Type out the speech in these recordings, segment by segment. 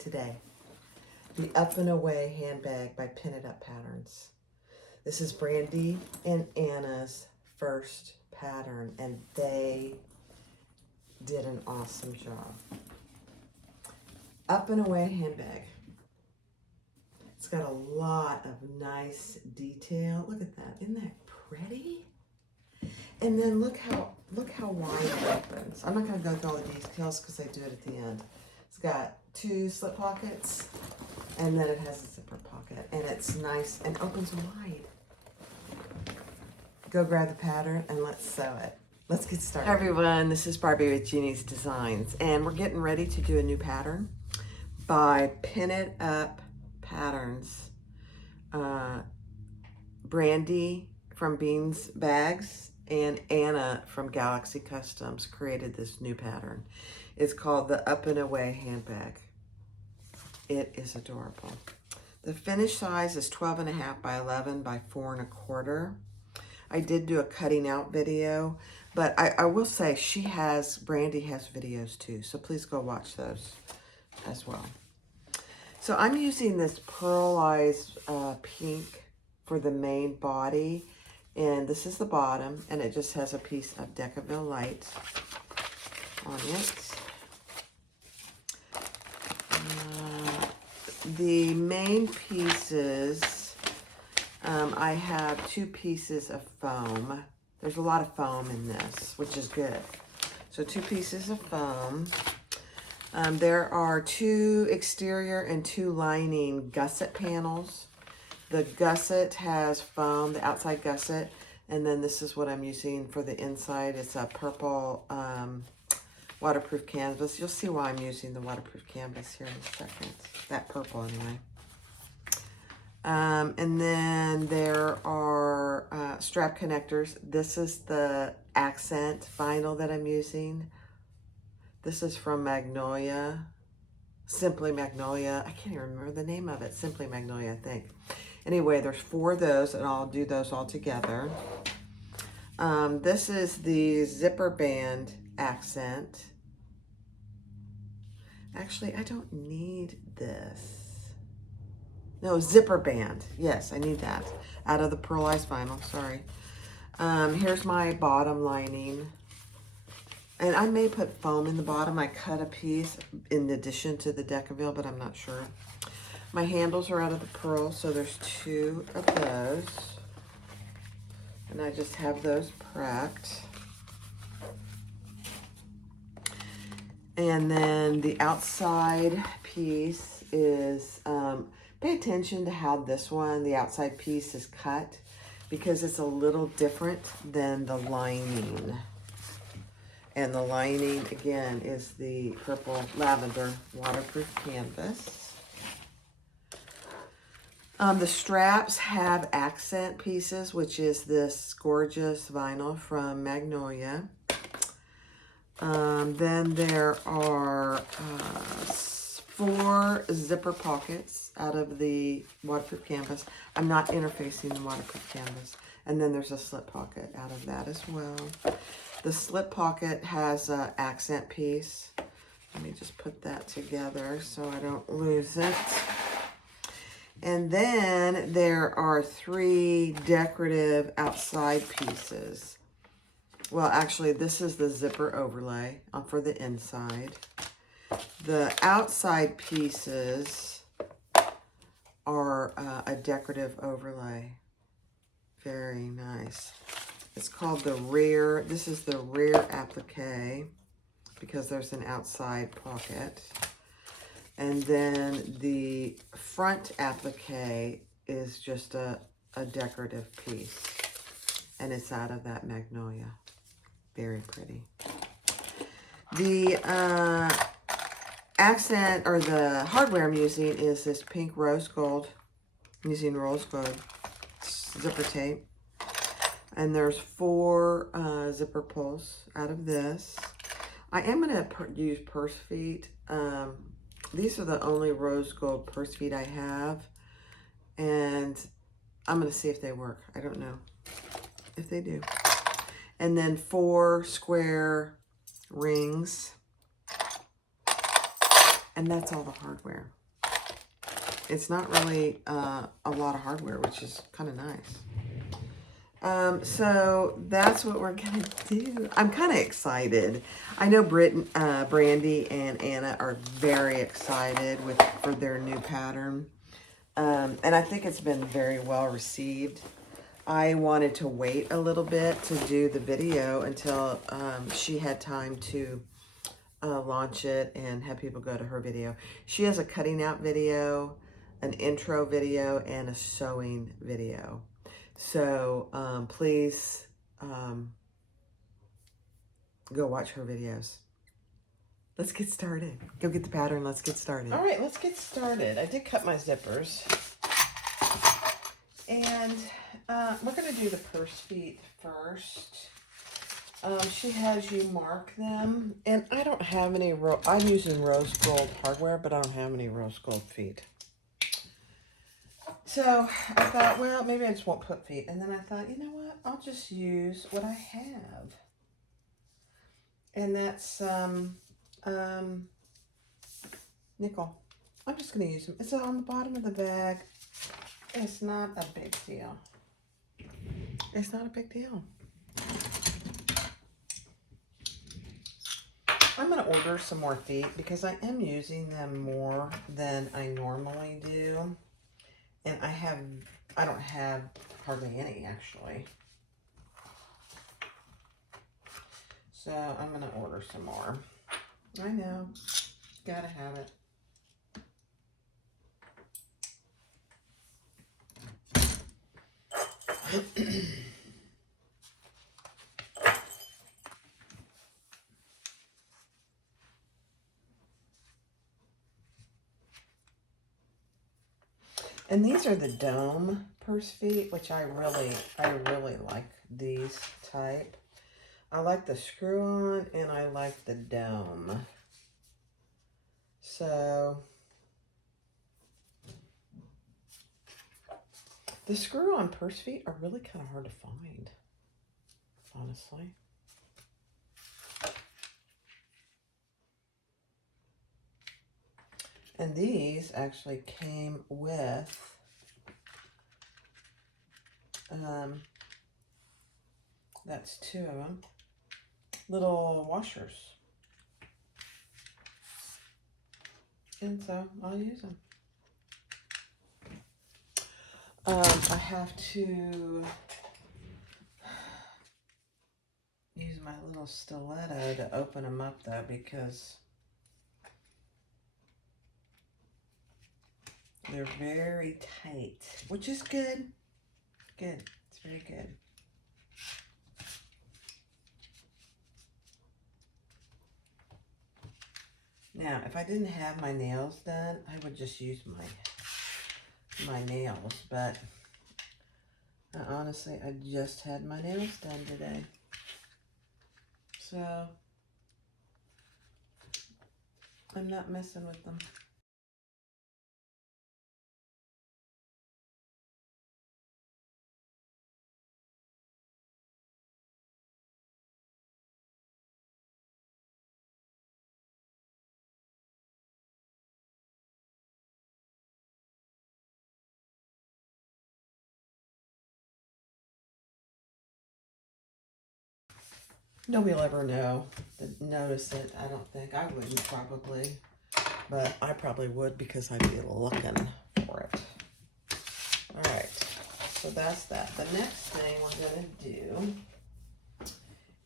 today. The Up and Away Handbag by Pin It Up Patterns. This is Brandy and Anna's first pattern, and they did an awesome job. Up and Away Handbag. It's got a lot of nice detail. Look at that. Isn't that pretty? And then look how wide it opens. I'm not going to go through all the details because I do it at the end. It's got 2 slip pockets, and then it has a zipper pocket, and it's nice and opens wide. Go grab the pattern and let's sew it. Let's get started. Hi everyone, this is Barbie with Jeannie's Designs, and we're getting ready to do a new pattern by Pin It Up Patterns. Brandy from Beans Bags and Anna from Galaxy Customs created this new pattern. It's called the Up and Away Handbag. It is adorable. The finished size is 12.5 by 11 by 4.25. I did do a cutting out video, but I will say Brandy has videos too, so please go watch those as well. So I'm using this pearlized pink for the main body, and this is the bottom, and it just has a piece of Decaville light on it. The main pieces, I have 2 pieces of foam. There's a lot of foam in this, which is good. So 2 pieces of foam. There are 2 exterior and 2 lining gusset panels. The gusset has foam, the outside gusset, and then this is what I'm using for the inside. It's a purple waterproof canvas. You'll see why I'm using the waterproof canvas here in a second. That purple anyway. And then there are strap connectors. This is the accent vinyl that I'm using. This is from Magnolia, Simply Magnolia. I can't even remember the name of it. Simply Magnolia, I think. Anyway, there's 4 of those, and I'll do those all together. This is the zipper band accent. Actually, I don't need this. No, zipper band. Yes, I need that. Out of the pearlized vinyl, sorry. Here's my bottom lining. And I may put foam in the bottom. I cut a piece in addition to the Decaville, but I'm not sure. My handles are out of the pearl, so there's 2 of those. And I just have those prepped. And then the outside piece is, pay attention to how this one, the outside piece is cut, because it's a little different than the lining. And the lining, again, is the purple lavender waterproof canvas. The straps have accent pieces, which is this gorgeous vinyl from Magnolia. Then there are 4 zipper pockets out of the waterproof canvas. I'm not interfacing the waterproof canvas. And then there's a slip pocket out of that as well. The slip pocket has an accent piece. Let me just put that together so I don't lose it. And then there are 3 decorative outside pieces. Well, actually, this is the zipper overlay for the inside. The outside pieces are a decorative overlay. Very nice. It's called the rear. This is the rear applique because there's an outside pocket. And then the front applique is just a decorative piece. And it's out of that Magnolia. Very pretty. The accent or the hardware I'm using is this pink rose gold. I'm using rose gold zipper tape. And there's 4 zipper pulls out of this. I am going to use purse feet. These are the only rose gold purse feet I have. And I'm going to see if they work. I don't know if they do. And then 4 square rings. And that's all the hardware. It's not really a lot of hardware, which is kind of nice. So that's what we're gonna do. I'm kind of excited. I know Brandy and Anna are very excited for their new pattern. And I think it's been very well received. I wanted to wait a little bit to do the video until she had time to launch it and have people go to her video. She has a cutting out video, an intro video, and a sewing video. So please go watch her videos. Let's get started. Go get the pattern. Let's get started. All right, let's get started. I did cut my zippers. And we're going to do the purse feet first. She has you mark them. And I don't have any, I'm using rose gold hardware, but I don't have any rose gold feet. So I thought, well, maybe I just won't put feet. And then I thought, you know what? I'll just use what I have. And that's nickel. I'm just going to use them. It's on the bottom of the bag. It's not a big deal. It's not a big deal. I'm going to order some more feet because I am using them more than I normally do. And I don't have hardly any actually. So I'm going to order some more. I know. Gotta have it. And these are the dome purse feet, which I really like these type. I like the screw on and I like the dome. So the screw on purse feet are really kind of hard to find, honestly. And these actually came with that's two of them, little washers. And so I'll use them. I have to use my little stiletto to open them up though, because they're very tight, which is good. Good. It's very good. Now, if I didn't have my nails done, I would just use my nails, but honestly, I just had my nails done today. So I'm not messing with them. Nobody will ever notice it. I don't think. I wouldn't probably, but I probably would because I'd be looking for it. All right, so that's that. The next thing we're gonna do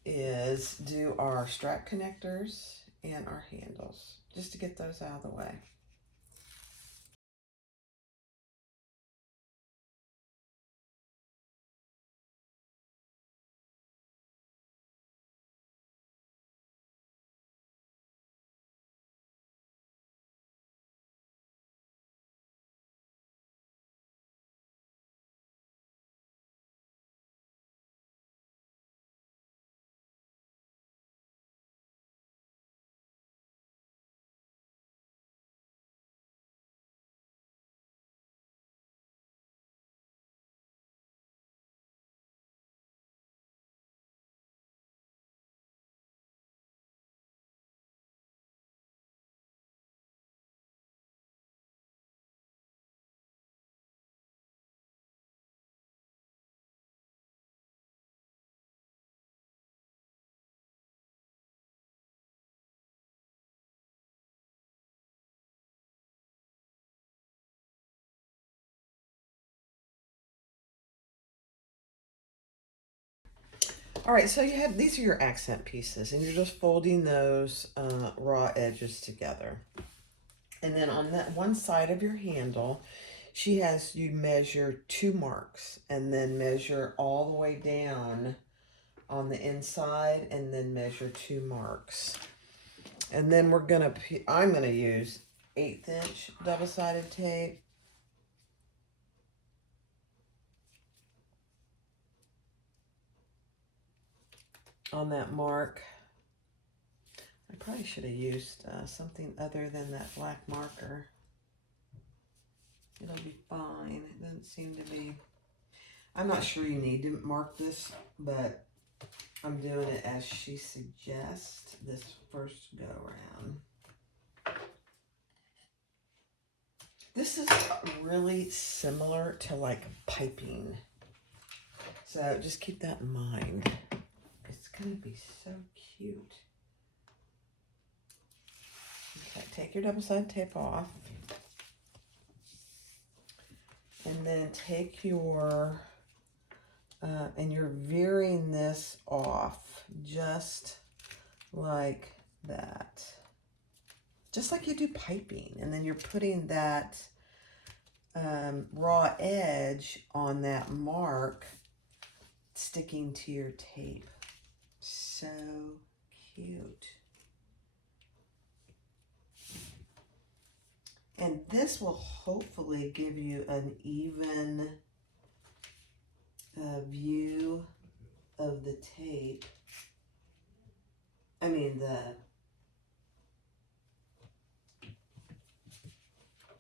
is do our strap connectors and our handles, just to get those out of the way. All right, so these are your accent pieces, and you're just folding those raw edges together. And then on that one side of your handle, she has you measure 2 marks, and then measure all the way down on the inside, and then measure 2 marks. And then I'm gonna use 1/8 inch double-sided tape. On that mark. I probably should have used something other than that black marker. It'll be fine. It doesn't seem to be. I'm not sure you need to mark this, but I'm doing it as she suggests this first go around. This is really similar to like piping. So just keep that in mind. It's gonna be so cute. Okay, take your double-sided tape off. And then take your, and you're veering this off just like that. Just like you do piping. And then you're putting that raw edge on that mark sticking to your tape. So cute. And this will hopefully give you an even view of the tape. I mean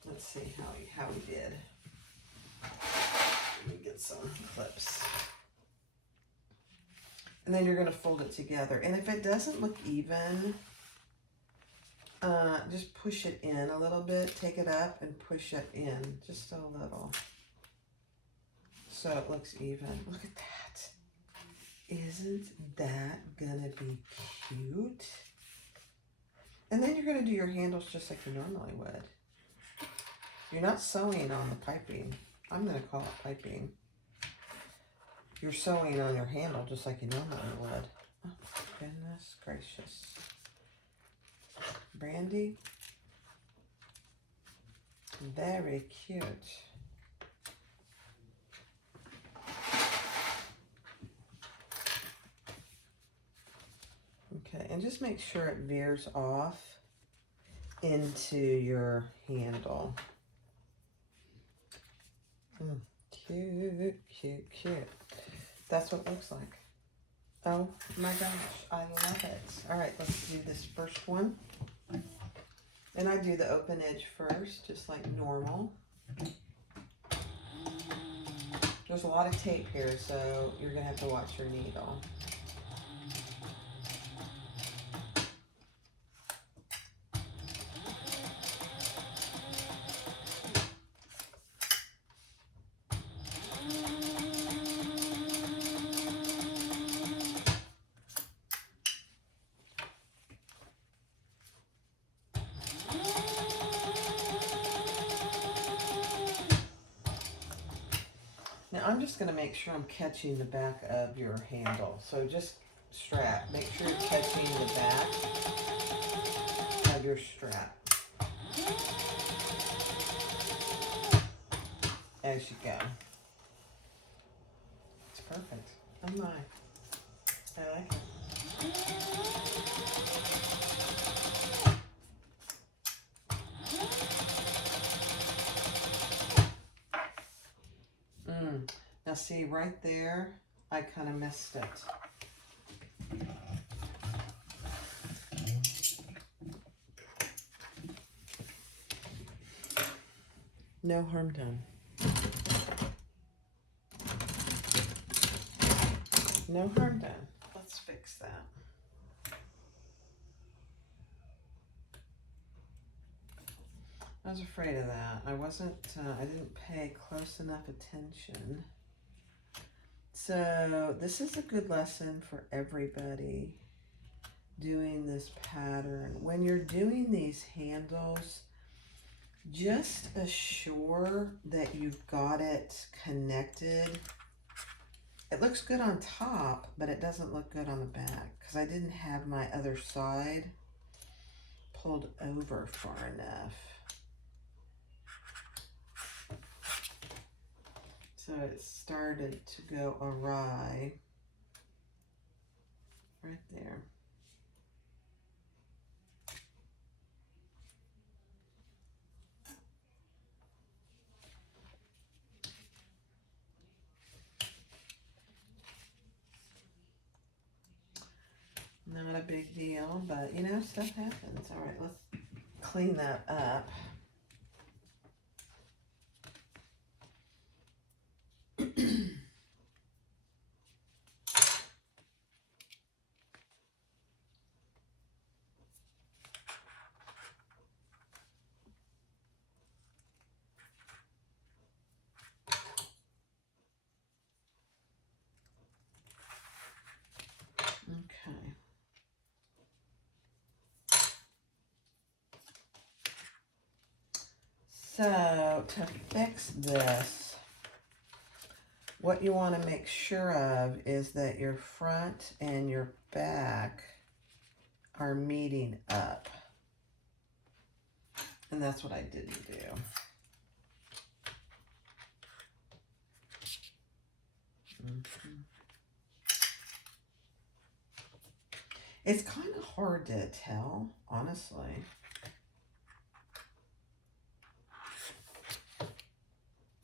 let's see how we did. Let me get some clips. And then you're going to fold it together. And if it doesn't look even, just push it in a little bit. Take it up and push it in just a little. So it looks even. Look at that. Isn't that going to be cute? And then you're going to do your handles just like you normally would. You're not sewing on the piping. I'm going to call it piping. You're sewing on your handle just like you normally would. Oh, goodness gracious. Brandy. Very cute. Okay, and just make sure it veers off into your handle. Cute, cute, cute. That's what it looks like. Oh my gosh, I love it. All right, let's do this first one. And I do the open edge first, just like normal. There's a lot of tape here, so you're gonna have to watch your needle. Now I'm just going to make sure I'm catching the back of your handle. So just strap. Make sure you're catching the back of your strap as you go. It's perfect. Oh my. I like it. Now see right there, I kind of missed it. No harm done. No harm done. Let's fix that. I was afraid of that. I didn't pay close enough attention. So this is a good lesson for everybody doing this pattern. When you're doing these handles, just assure that you've got it connected It looks good on top, but it doesn't look good on the back because I didn't have my other side pulled over far enough. So it started to go awry right there. Not a big deal, but you know, stuff happens. All right, let's clean that up. Okay. So to fix this, what you want to make sure of is that your front and your back are meeting up. And that's what I didn't do. It's kind of hard to tell, honestly.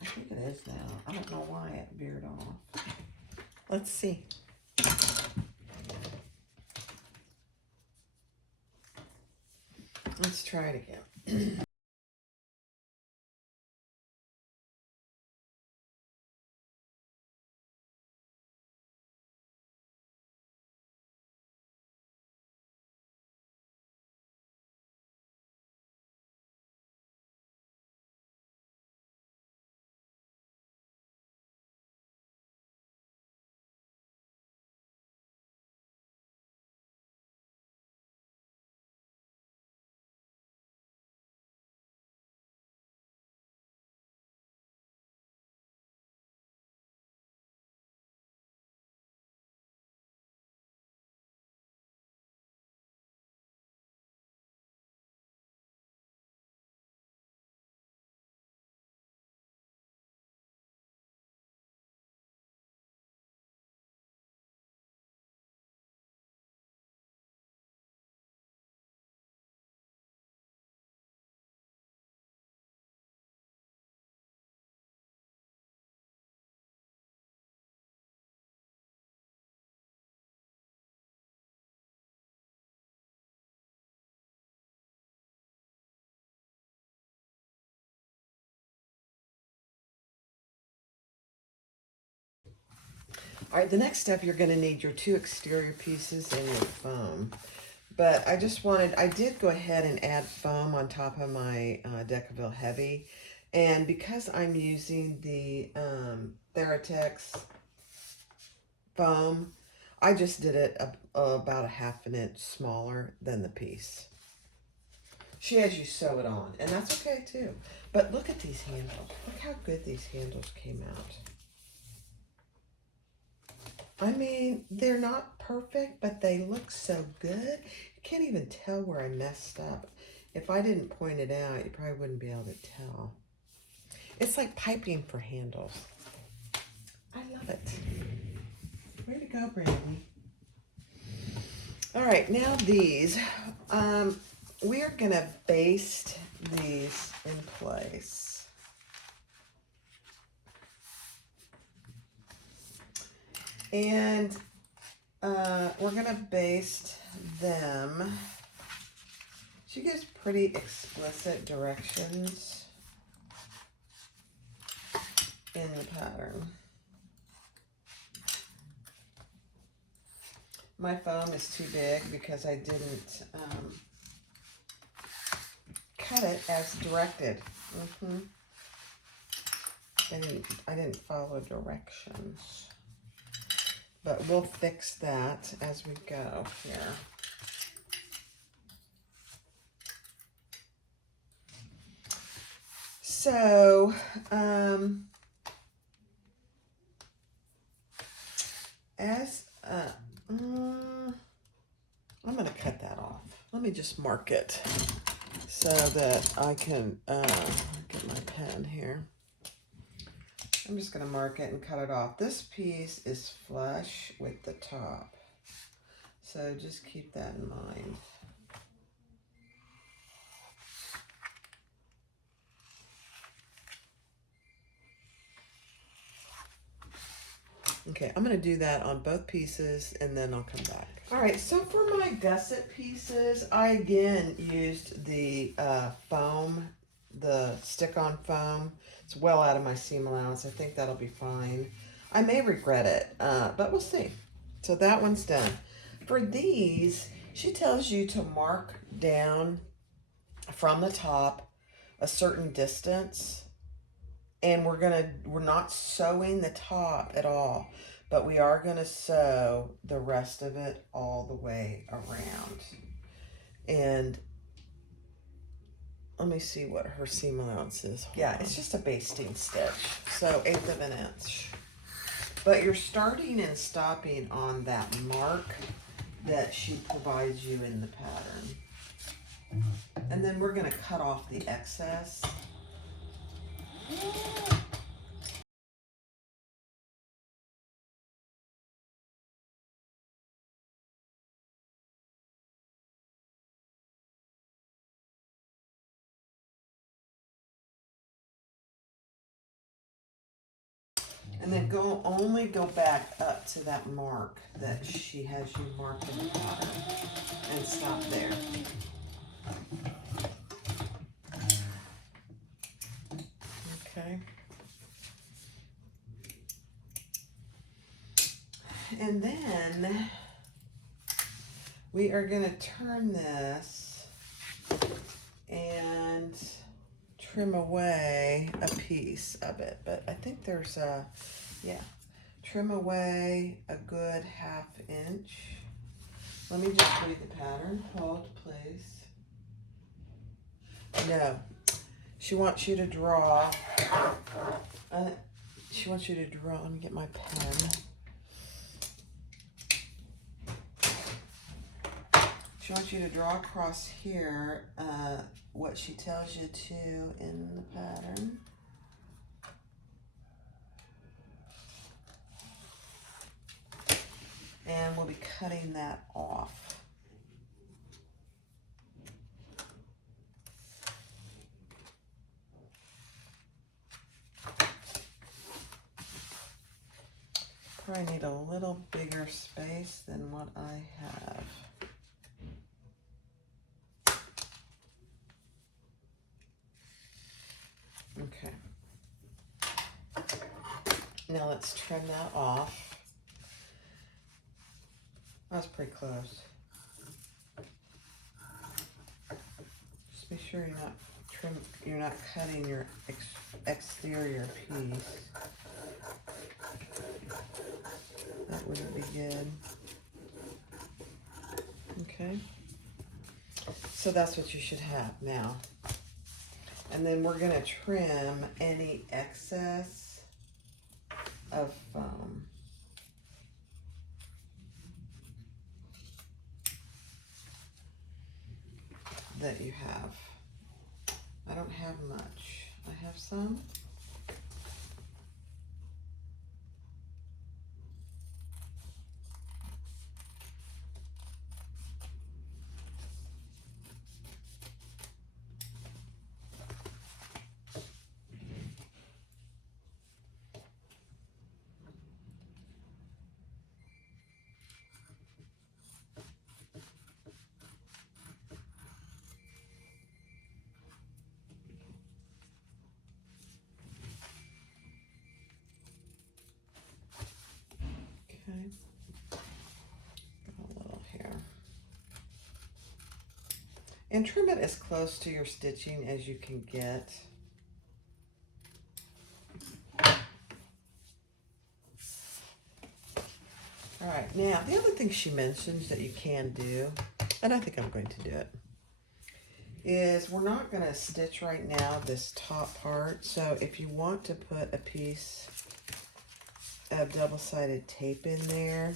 I think it is now. I don't know why it veered off. Let's see. Let's try it again. All right, the next step, you're going to need your two exterior pieces and your foam. But I did go ahead and add foam on top of my Decaville Heavy. And because I'm using the Theratex foam, I just did it about a ½ inch smaller than the piece. She has you sew it on, and that's okay too. But look at these handles. Look how good these handles came out. I mean, they're not perfect, but they look so good. You can't even tell where I messed up. If I didn't point it out, you probably wouldn't be able to tell. It's like piping for handles. I love it. Way to go, Brandy. All right, now these. We are going to baste these in place. And we're going to baste them. She gives pretty explicit directions in the pattern. My foam is too big because I didn't cut it as directed. I didn't follow directions. But we'll fix that as we go here. So, as I'm going to cut that off. Let me just mark it so that I can get my pen here. I'm just going to mark it and cut it off. This piece is flush with the top, so just keep that in mind. Okay, I'm going to do that on both pieces and then I'll come back. All right, so for my gusset pieces, I again used the foam, the stick-on foam. It's well out of my seam allowance. I think that'll be fine. I may regret it, but we'll see. So that one's done. For these, she tells you to mark down from the top a certain distance. And we're not sewing the top at all, but we are gonna sew the rest of it all the way around. And let me see what her seam allowance is. Yeah, it's just a basting stitch, so 1/8 of an inch. But you're starting and stopping on that mark that she provides you in the pattern. And then we're gonna cut off the excess. And then only go back up to that mark that she has you marked in the pattern and stop there. Okay. And then we are going to turn this and trim away a piece of it. But I think there's trim away a good 1/2 inch. Let me just read the pattern. Hold, please. No, she wants you to draw. Let me get my pen. She wants you to draw across here what she tells you to in the pattern. And we'll be cutting that off. Probably need a little bigger space than what I have. Okay. Now let's trim that off. That's pretty close. Just make sure you're not cutting your exterior piece. That wouldn't be good. Okay. So that's what you should have now. And then we're going to trim any excess of foam. That you have. I don't have much. I have some. Okay. Got a little here. And trim it as close to your stitching as you can get. All right, now the other thing she mentions that you can do, and I think I'm going to do it, is we're not going to stitch right now this top part. So if you want to put a piece of of double-sided tape in there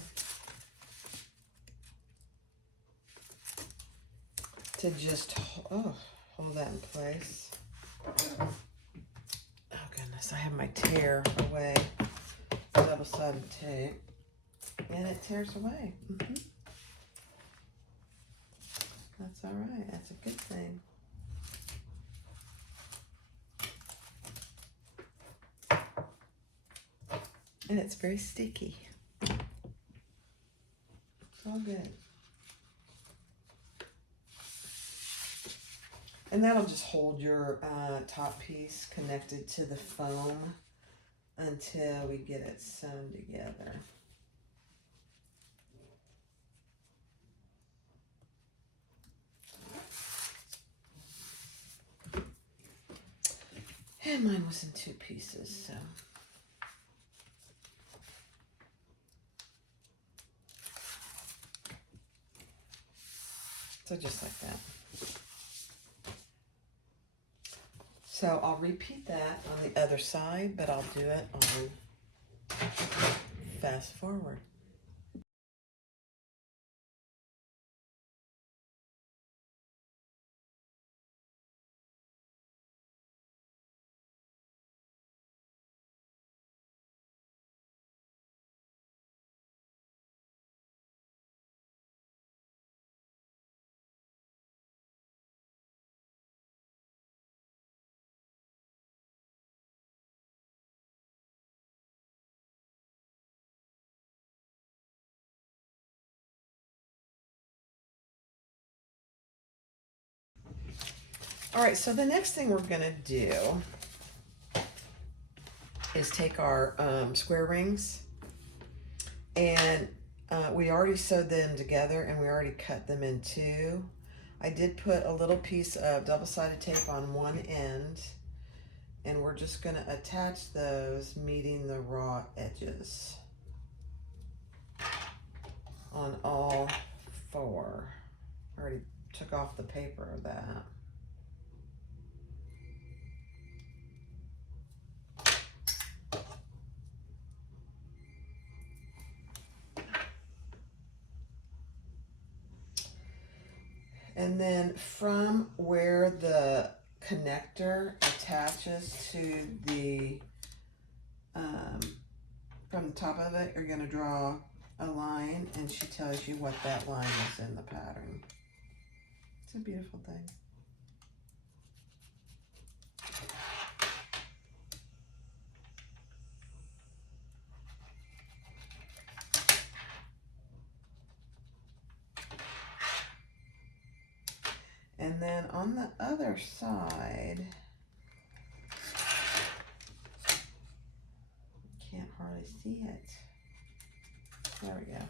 to just hold that in place. Oh goodness, I have my tear away. Double-sided tape. And it tears away. That's all right. That's a good thing. And it's very sticky. It's all good. And that'll just hold your top piece connected to the foam until we get it sewn together. And mine was in 2 pieces, so. So just like that. So I'll repeat that on the other side, but I'll do it on fast forward. All right, so the next thing we're gonna do is take our square rings, and we already sewed them together and we already cut them in 2. I did put a little piece of double-sided tape on one end, and we're just gonna attach those meeting the raw edges on all 4. I already took off the paper of that. And then from where the connector attaches to the, from the top of it, you're gonna draw a line, and she tells you what that line is in the pattern. It's a beautiful thing. And then on the other side, can't hardly see it. There we go.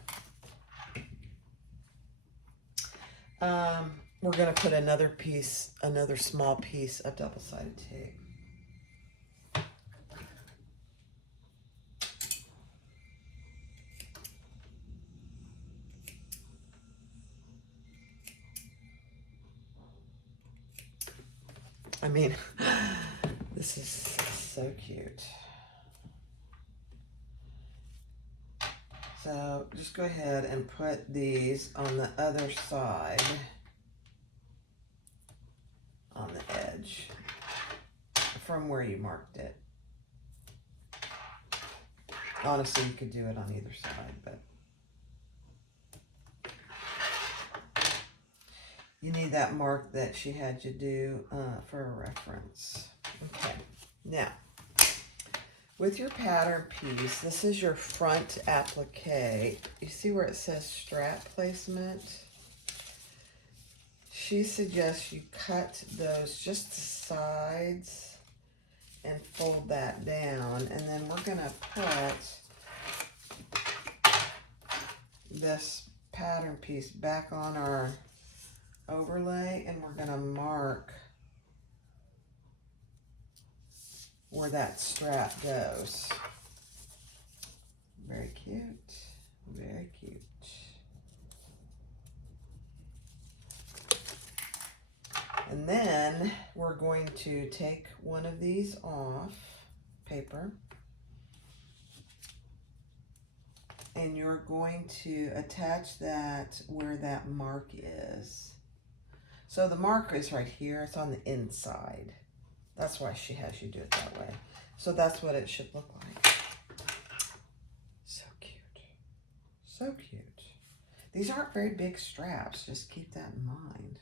We're gonna put another piece, another small piece of double-sided tape. I mean, this is so cute. So just go ahead and put these on the other side, on the edge, from where you marked it. Honestly, you could do it on either side, but you need that mark that she had you do for a reference. Okay, now, with your pattern piece, this is your front applique. You see where it says strap placement? She suggests you cut those just the sides and fold that down, and then we're gonna put this pattern piece back on our overlay, and we're gonna mark where that strap goes. Very cute, very cute. And then we're going to take one of these off paper, And you're going to attach that where that mark is. So the mark is right here. It's on the inside. That's why she has you do it that way. So that's what it should look like. So cute. So cute. These aren't very big straps. Just keep that in mind.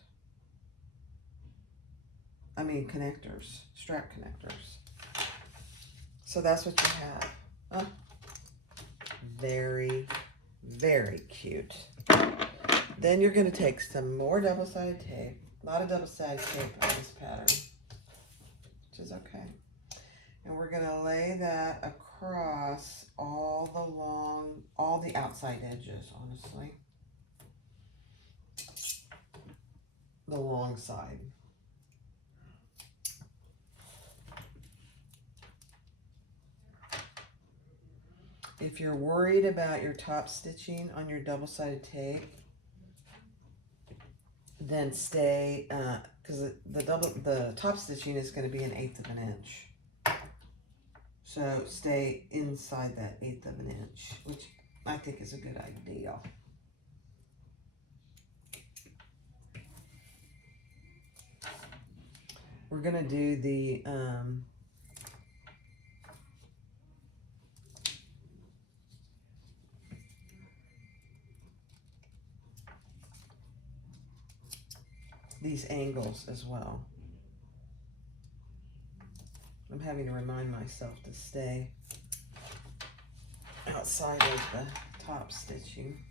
I mean connectors. Strap connectors. So that's what you have. Oh, very, very cute. Then you're going to take some more double-sided tape. A lot of double-sided tape on this pattern, which is okay. And we're going to lay that across all the outside edges, honestly. The long side. If you're worried about your top stitching on your double-sided tape, then stay, because the top stitching is going to be 1/8 of an inch. So stay inside that 1/8 of an inch, which I think is a good idea. We're going to do these angles as well. I'm having to remind myself to stay outside of the top stitching.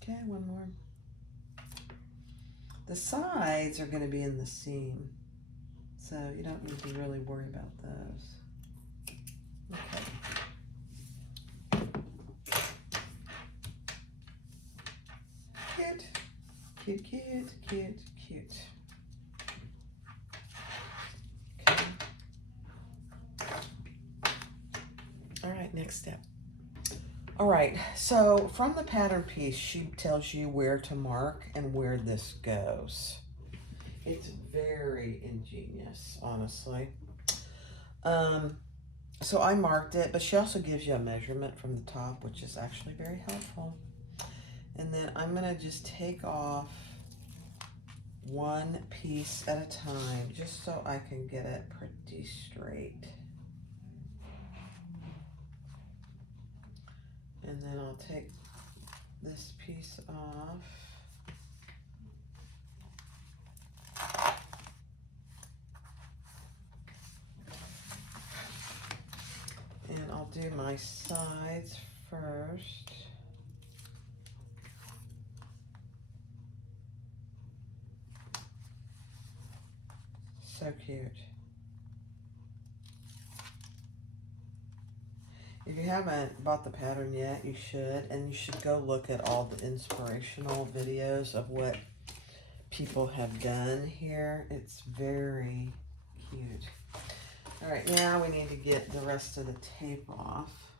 Okay, one more. The sides are going to be in the seam, so you don't need to really worry about those. Okay. Cute, cute, cute, cute. Okay. All right, next step. All right, so from the pattern piece, she tells you where to mark and where this goes. It's very ingenious, honestly. So I marked it, but she also gives you a measurement from the top, which is actually very helpful. And then I'm gonna just take off one piece at a time, just so I can get it pretty straight. And then I'll take this piece off. And I'll do my sides first. So cute. If you haven't bought the pattern yet, you should, and you should go look at all the inspirational videos of what people have done here. It's very cute. All right, now we need to get the rest of the tape off.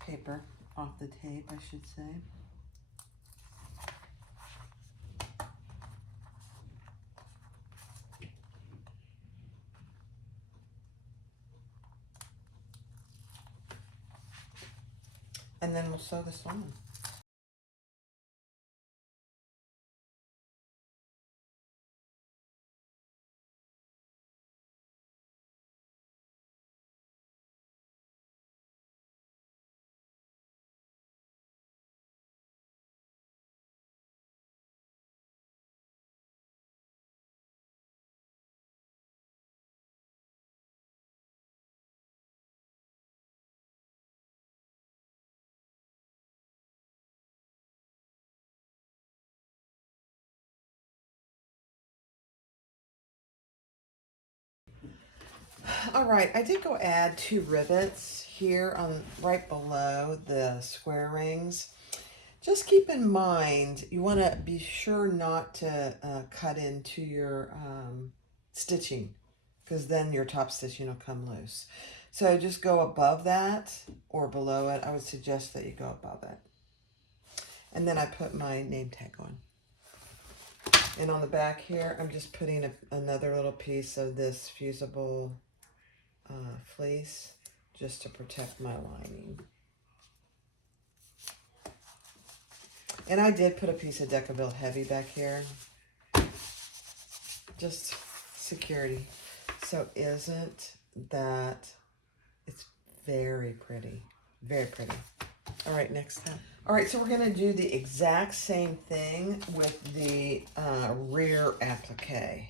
Paper off the tape, I should say. And then we'll sew this on. All right, I did go add 2 rivets here on right below the square rings, Just keep in mind, you want to be sure not to cut into your stitching, because then your top stitching will come loose. So just go above that or below it. I would suggest that you go above it. And then I put my name tag on. And on the back here, I'm just putting another little piece of this fusible fleece just to protect my lining. And I did put a piece of Decaville Heavy back here. Just security. So isn't that, it's very pretty. Very pretty. All right, next step. All right, so we're gonna do the exact same thing with the rear applique.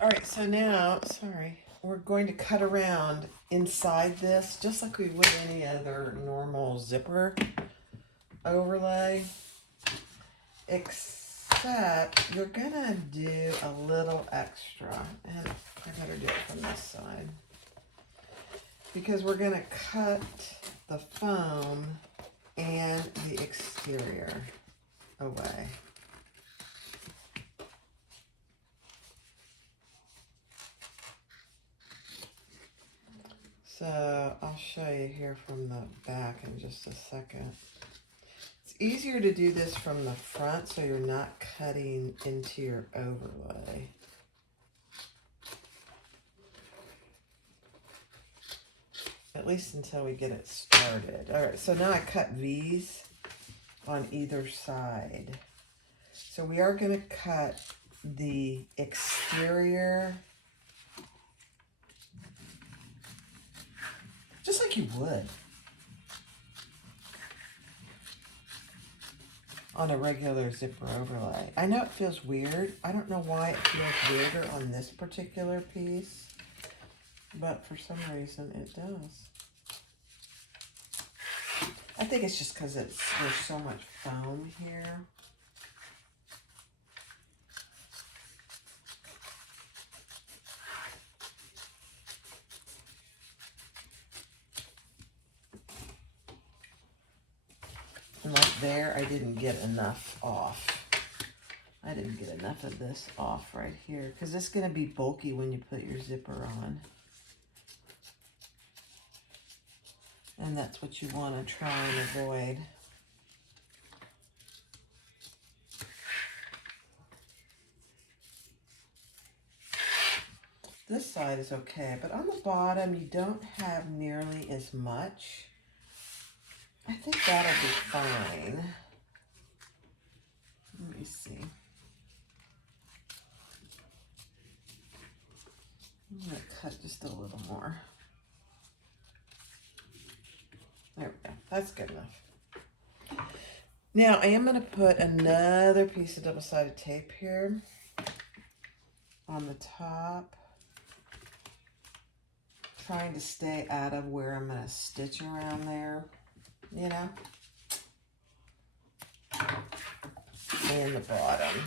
All right, so now, sorry, we're going to cut around inside this just like we would any other normal zipper overlay, except you're gonna do a little extra, and I better do it from this side, because we're gonna cut the foam and the exterior away. So I'll show you here from the back in just a second. It's easier to do this from the front so you're not cutting into your overlay. At least until we get it started. All right, so now I cut V's on either side. So we are going to cut the exterior just like you would on a regular zipper overlay. I know it feels weird. I don't know why it feels weirder on this particular piece, but for some reason it does. I think it's just because there's so much foam here. And like there, I didn't get enough off. I didn't get enough of this off right here because it's going to be bulky when you put your zipper on. And that's what you want to try and avoid. This side is okay, but on the bottom, you don't have nearly as much. I think that'll be fine. Let me see. I'm going to cut just a little more. There we go. That's good enough. Now, I am going to put another piece of double-sided tape here on the top, trying to stay out of where I'm going to stitch around there, you know, and the bottom.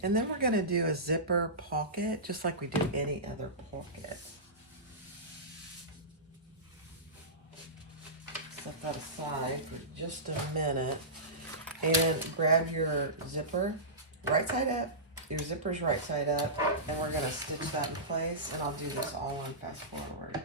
And then we're going to do a zipper pocket, just like we do any other pocket. Set that aside for just a minute. And grab your zipper, right side up, Your zipper's right side up, and we're gonna stitch that in place, and I'll do this all on fast forward.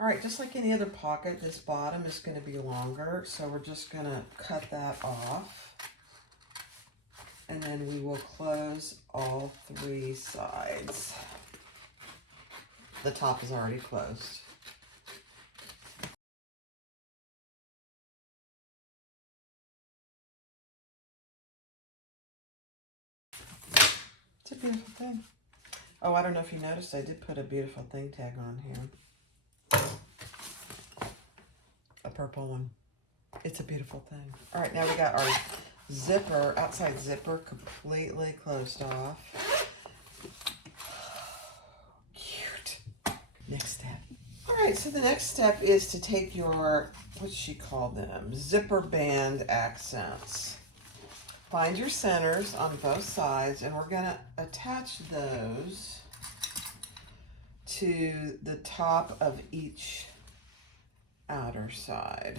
All right, just like any other pocket, this bottom is going to be longer, so we're just going to cut that off. And then we will close all 3 sides. The top is already closed. It's a beautiful thing. Oh, I don't know if you noticed, I did put a beautiful thing tag on here. A purple one. It's a beautiful thing. All right, now we got our zipper, outside zipper, completely closed off. Cute. Next step. All right, so the next step is to take your, what's she called them? Zipper band accents. Find your centers on both sides, and we're gonna attach those to the top of each outer side.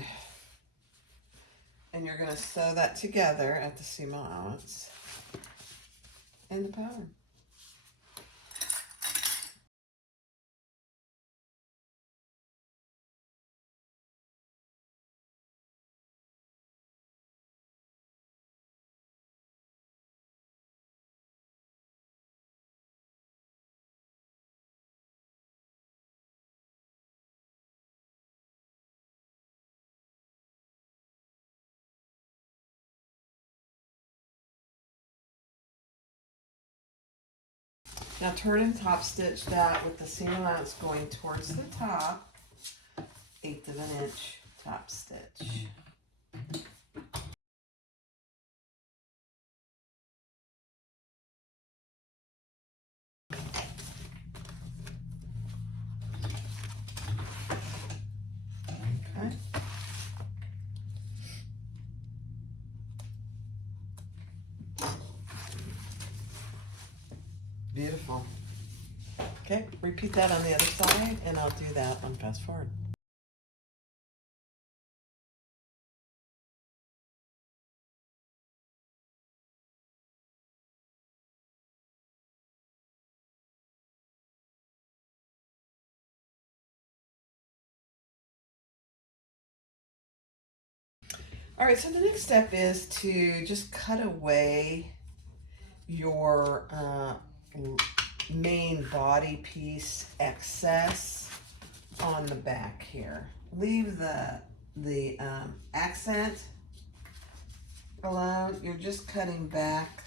And you're going to sew that together at the seam allowance in the pattern. Now turn and top stitch that with the seam allowance going towards the top, 1/8 of an inch top stitch. Okay. Beautiful. Okay, repeat that on the other side, and I'll do that on fast forward. All right, so the next step is to just cut away your main body piece excess on the back here. Leave the accent alone. You're just cutting back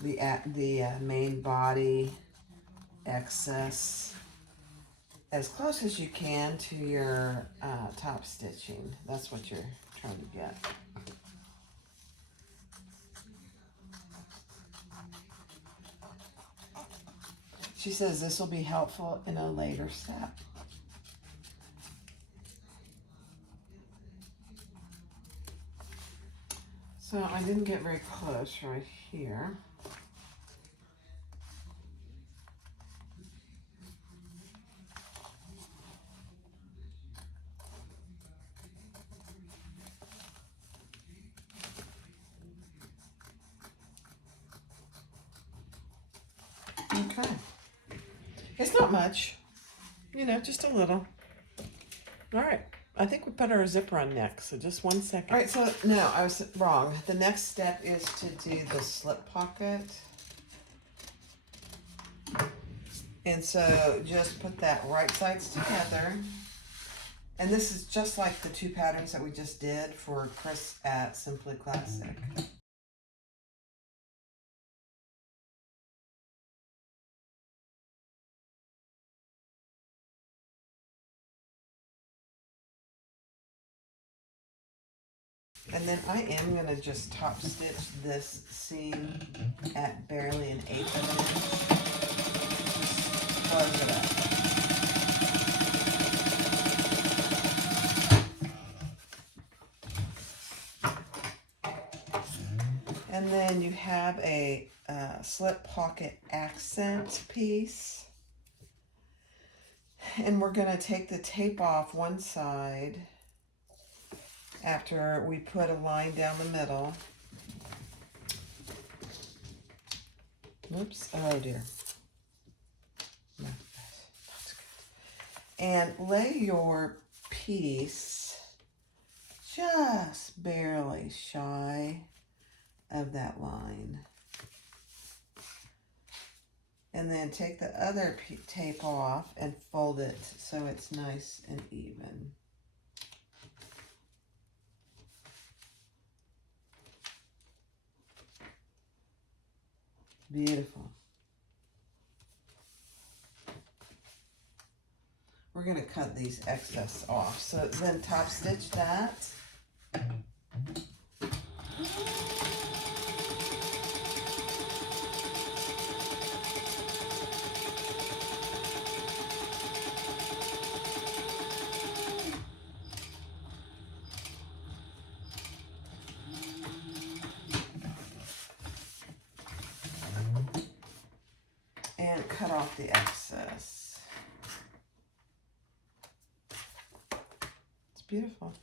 the main body excess as close as you can to your top stitching. That's what you're trying to get. She says this will be helpful in a later step. So I didn't get very close right here. Okay. It's not much, you know, just a little. All right. I think we put our zipper on next, so just 1 second. All right, so no, I was wrong. The next step is to do the slip pocket. And so just put that right sides together. And this is just like the 2 patterns that we just did for Chris at Simply Classic. And then I am going to just top stitch this seam at barely 1/8 of an inch. Just close it up. And then you have a slip pocket accent piece. And we're going to take the tape off one side after we put a line down the middle. Oops, oh dear. No, that's good. And lay your piece just barely shy of that line. And then take the other tape off and fold it so it's nice and even. Beautiful. We're going to cut these excess off. So then top stitch that. And cut off the excess. beautiful.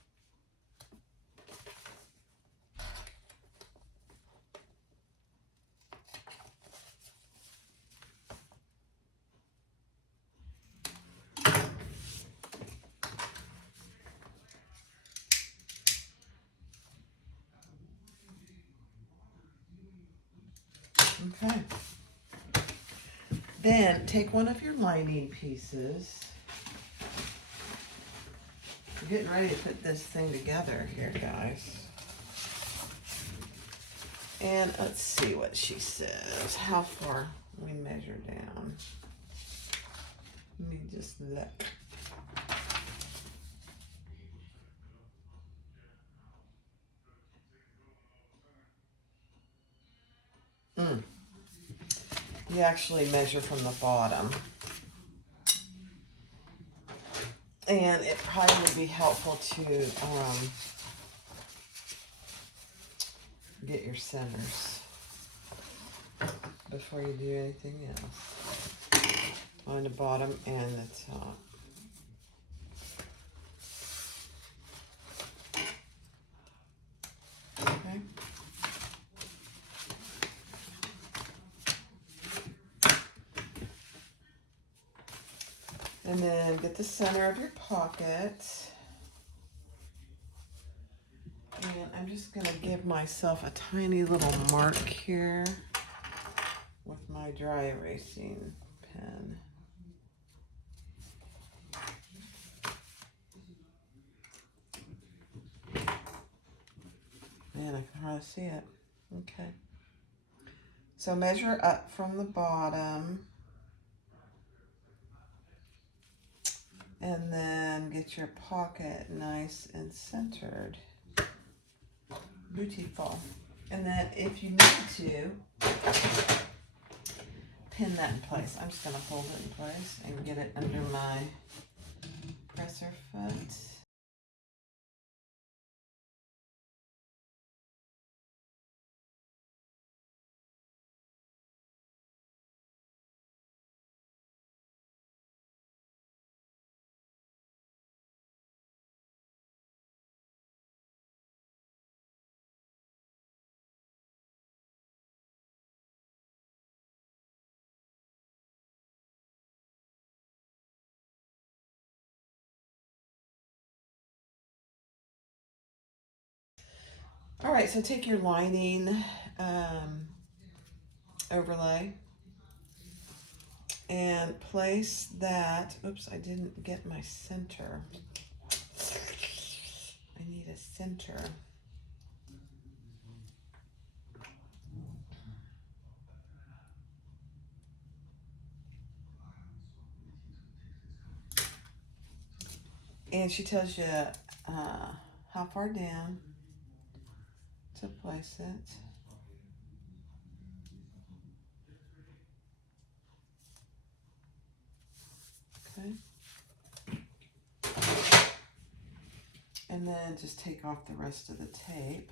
Okay. Then take one of your lining pieces. I'm getting ready to put this thing together here, guys. And let's see what she says. How far we measure down. Let me just look. You actually measure from the bottom. And it probably would be helpful to get your centers before you do anything else. On the bottom and the top. Okay. And then get the center of your pocket. And I'm just going to give myself a tiny little mark here with my dry erasing pen. Man, I can hardly see it. Okay. So measure up from the bottom. And then get your pocket nice and centered. Beautiful. And then if you need to, pin that in place. I'm just going to hold it in place and get it under my presser foot. All right, so take your lining overlay and place that. Oops, I didn't get my center. I need a center. And she tells you how far down to place it. Okay. And then just take off the rest of the tape.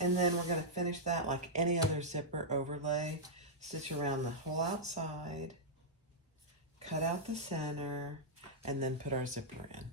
And then we're going to finish that like any other zipper overlay. Stitch around the whole outside, cut out the center, and then put our zipper in.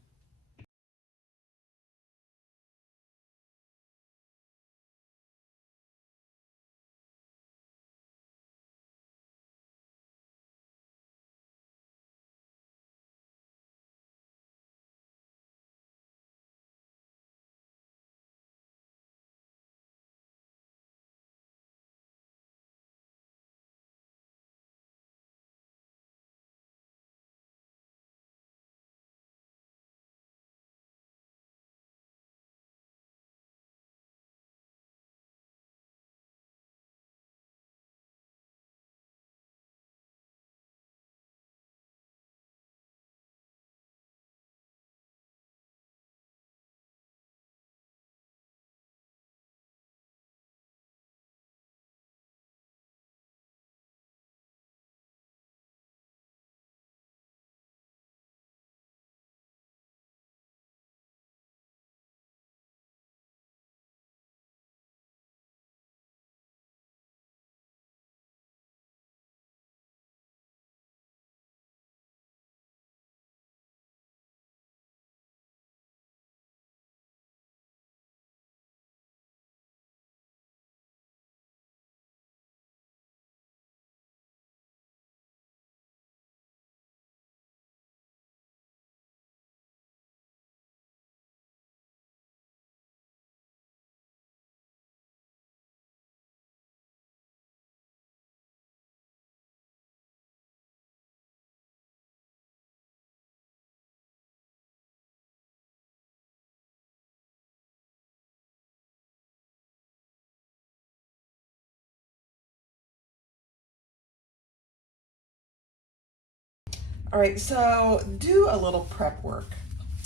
All right, so do a little prep work.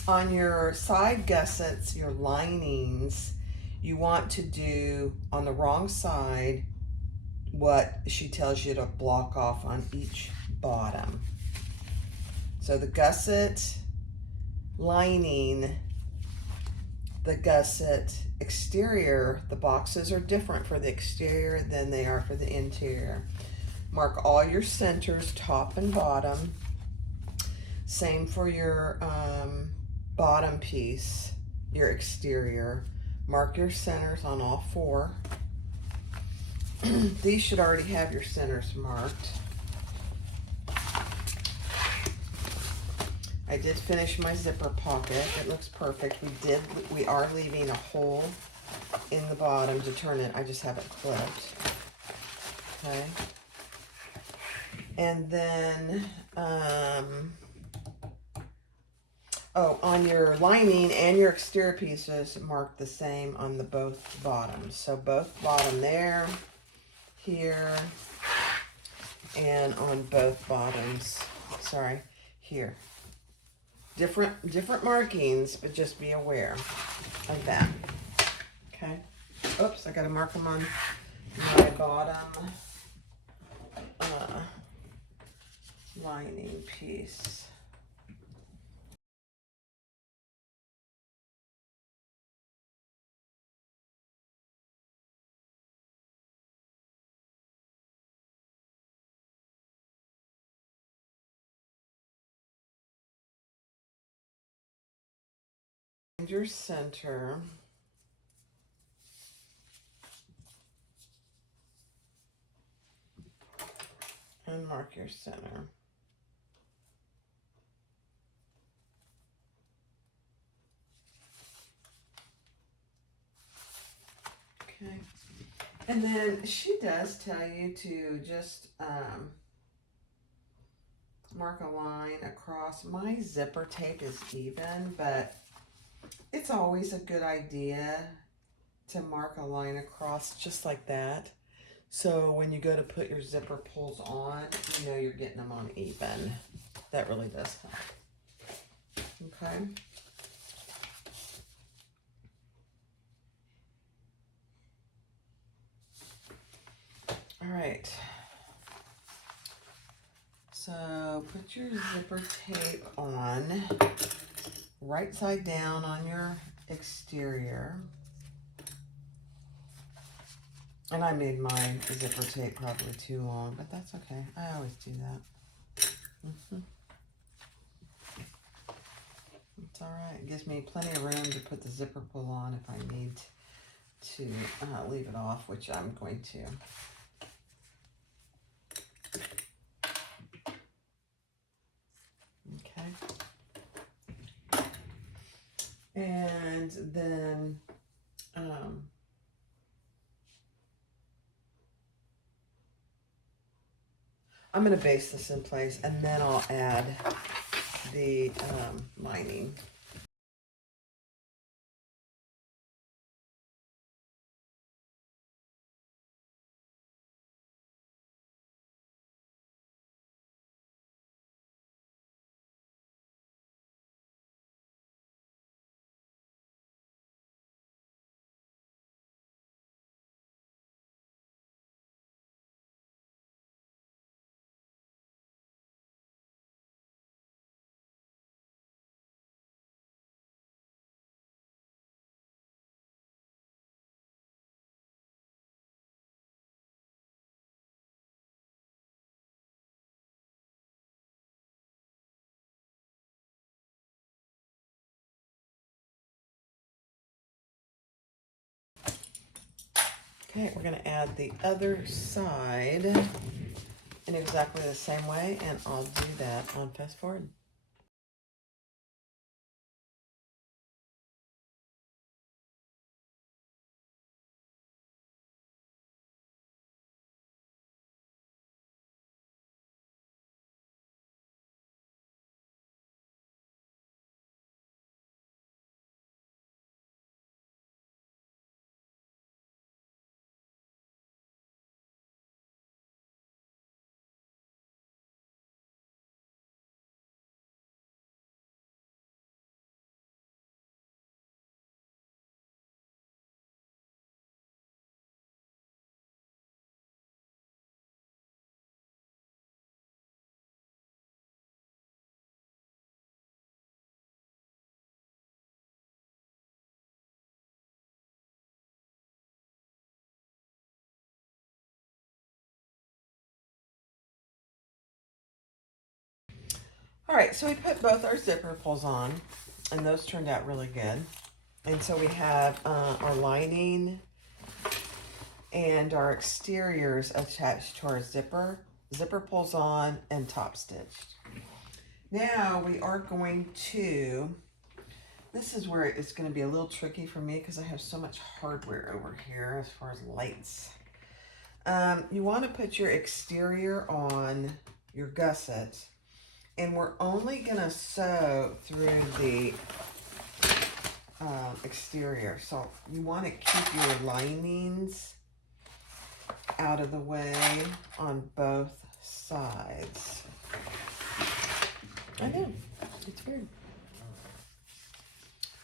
On your side gussets, your linings, you want to do on the wrong side what she tells you to block off on each bottom. So the gusset lining, the gusset exterior, the boxes are different for the exterior than they are for the interior. Mark all your centers, top and bottom. Same for your bottom piece, your exterior. Mark your centers on all four. These should already have your centers marked. I did finish my zipper pocket. It looks perfect. We are leaving a hole in the bottom to turn it. I just have it clipped. Okay. And then, on your lining and your exterior pieces, mark the same on the both bottoms. So both bottom there, here, and on both bottoms. Sorry, here. Different markings, but just be aware of that. Okay. Oops, I gotta mark them on my bottom lining piece. And your center. And mark your center. Okay. And then she does tell you to just mark a line across. My zipper tape is even, but it's always a good idea to mark a line across just like that. So when you go to put your zipper pulls on, you know you're getting them on even. That really does help. Okay. All right. So put your zipper tape on, right side down on your exterior. And I made my zipper tape probably too long, but that's okay. I always do that. It's all right. It gives me plenty of room to put the zipper pull on if I need to leave it off, which I'm going to. Okay. And then I'm going to base this in place, and then I'll add the lining. Okay, we're going to add the other side in exactly the same way, and I'll do that on fast forward. All right, so we put both our zipper pulls on, and those turned out really good. And so we have our lining and our exteriors attached to our zipper pulls on and top stitched. Now we are going to, this is where it's going to be a little tricky for me because I have so much hardware over here as far as lights. You want to put your exterior on your gusset, and we're only going to sew through the exterior. So you want to keep your linings out of the way on both sides. I know, it's weird.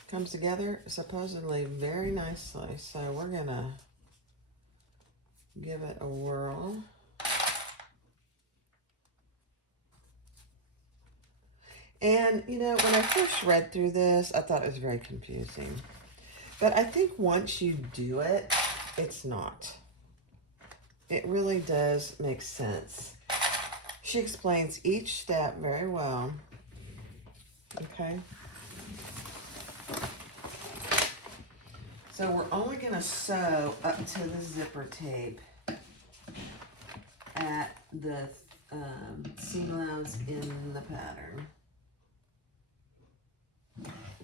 Comes together supposedly very nicely, so we're gonna give it a whirl. And you know, when I first read through this, I thought it was very confusing. But I think once you do it, it's not. It really does make sense. She explains each step very well. Okay. So we're only going to sew up to the zipper tape at the seam allowance in the pattern.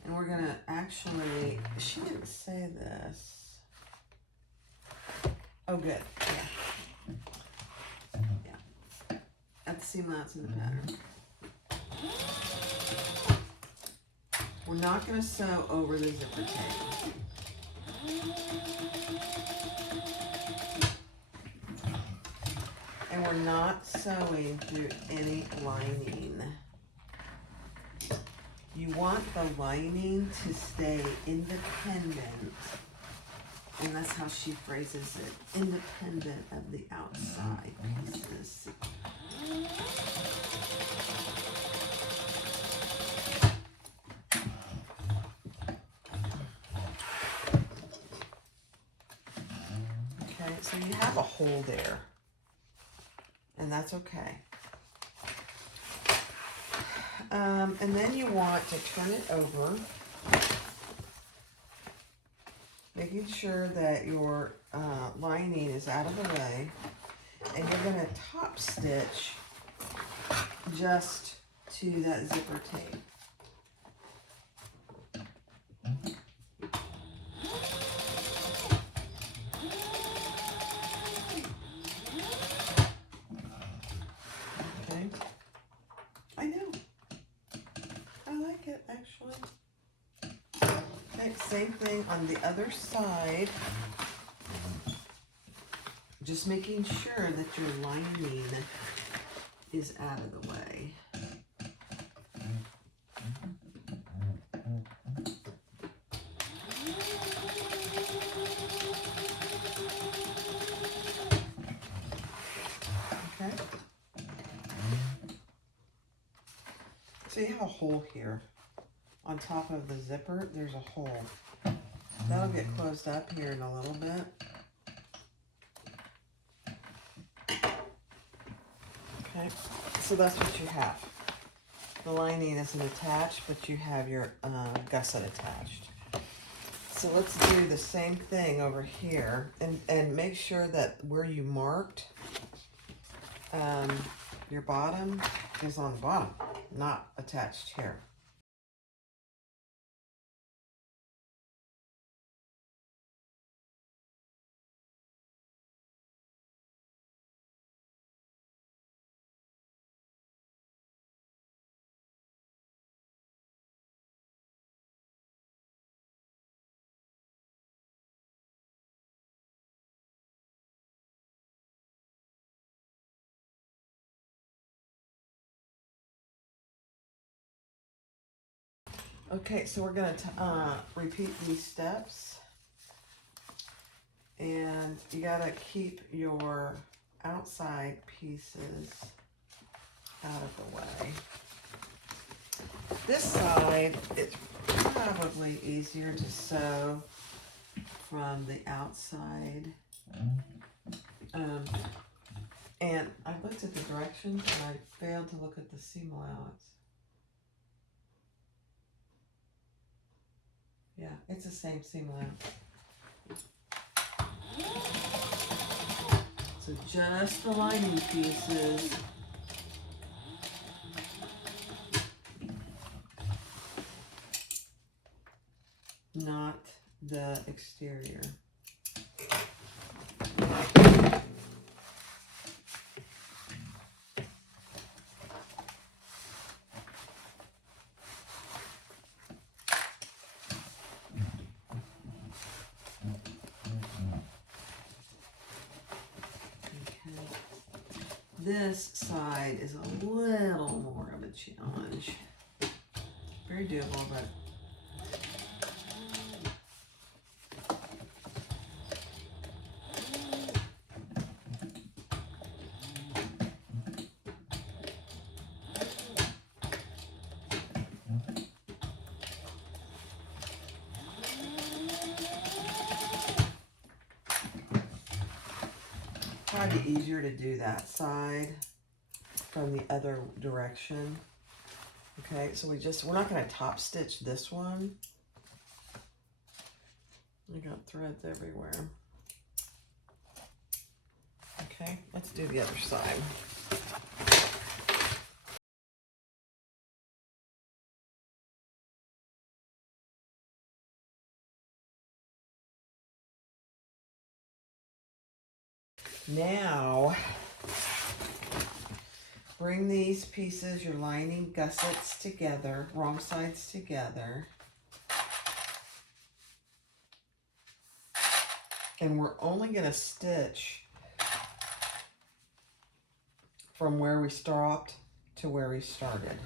And we're going to actually, she didn't say this. Oh, good. Yeah. At the seam allowance in the pattern. We're not going to sew over the zipper tape. And we're not sewing through any lining. You want the lining to stay independent, and that's how she phrases it, independent of the outside pieces. Okay, so you have a hole there, and that's okay. And then you want to turn it over, making sure that your lining is out of the way, and you're going to top stitch just to that zipper tape. Okay. I know. I like it, actually. Okay, same thing on the other side. Just making sure that your lining is out of the way. Okay. So you have a hole here. On top of the zipper, there's a hole. That'll get closed up here in a little bit. Okay, so that's what you have. The lining isn't attached, but you have your gusset attached. So let's do the same thing over here, and make sure that where you marked your bottom is on the bottom, not attached here. Okay, so we're going to repeat these steps, and you got to keep your outside pieces out of the way. This side, it's probably easier to sew from the outside. And I looked at the directions, and I failed to look at the seam allowance. Yeah, it's the same seam length. So just the lining pieces. Not the exterior. This side is a little more of a challenge. Very doable, but probably easier to do that side from the other direction. Okay, so we're not going to top stitch this one. I got threads everywhere. Okay, let's do the other side. Now, bring these pieces, your lining gussets together, wrong sides together. And we're only going to stitch from where we stopped to where we started.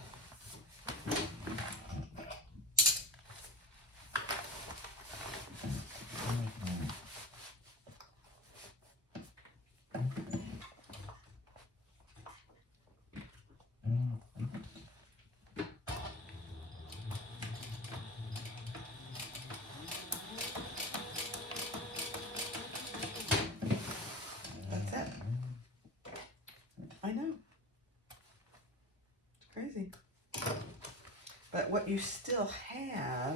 That's it. I know. It's crazy. But what you still have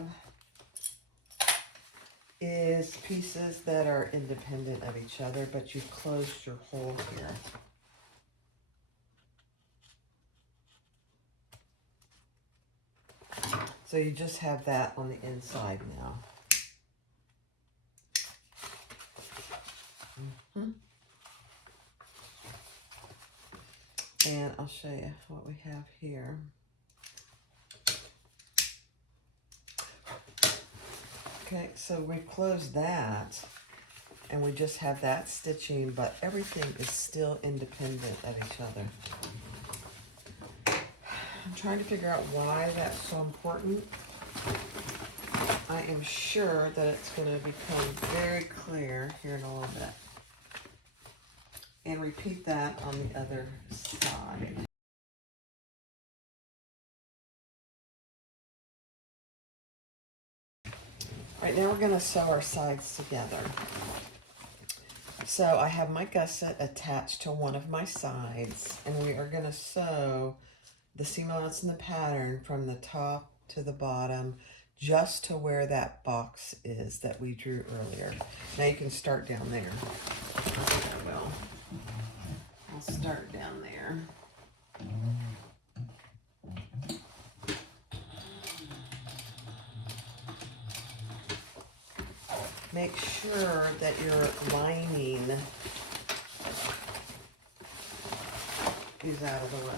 is pieces that are independent of each other, but you've closed your hole here. So you just have that on the inside now. And I'll show you what we have here. Okay, so we closed that, and we just have that stitching, but everything is still independent of each other. I'm trying to figure out why that's so important. I am sure that it's going to become very clear here in a little bit. And repeat that on the other side. All right, now we're going to sew our sides together. So I have my gusset attached to one of my sides, and we are going to sew the seam allowance in the pattern from the top to the bottom, just to where that box is that we drew earlier. Now you can start down there. I'll start down there. Make sure that your lining is out of the way.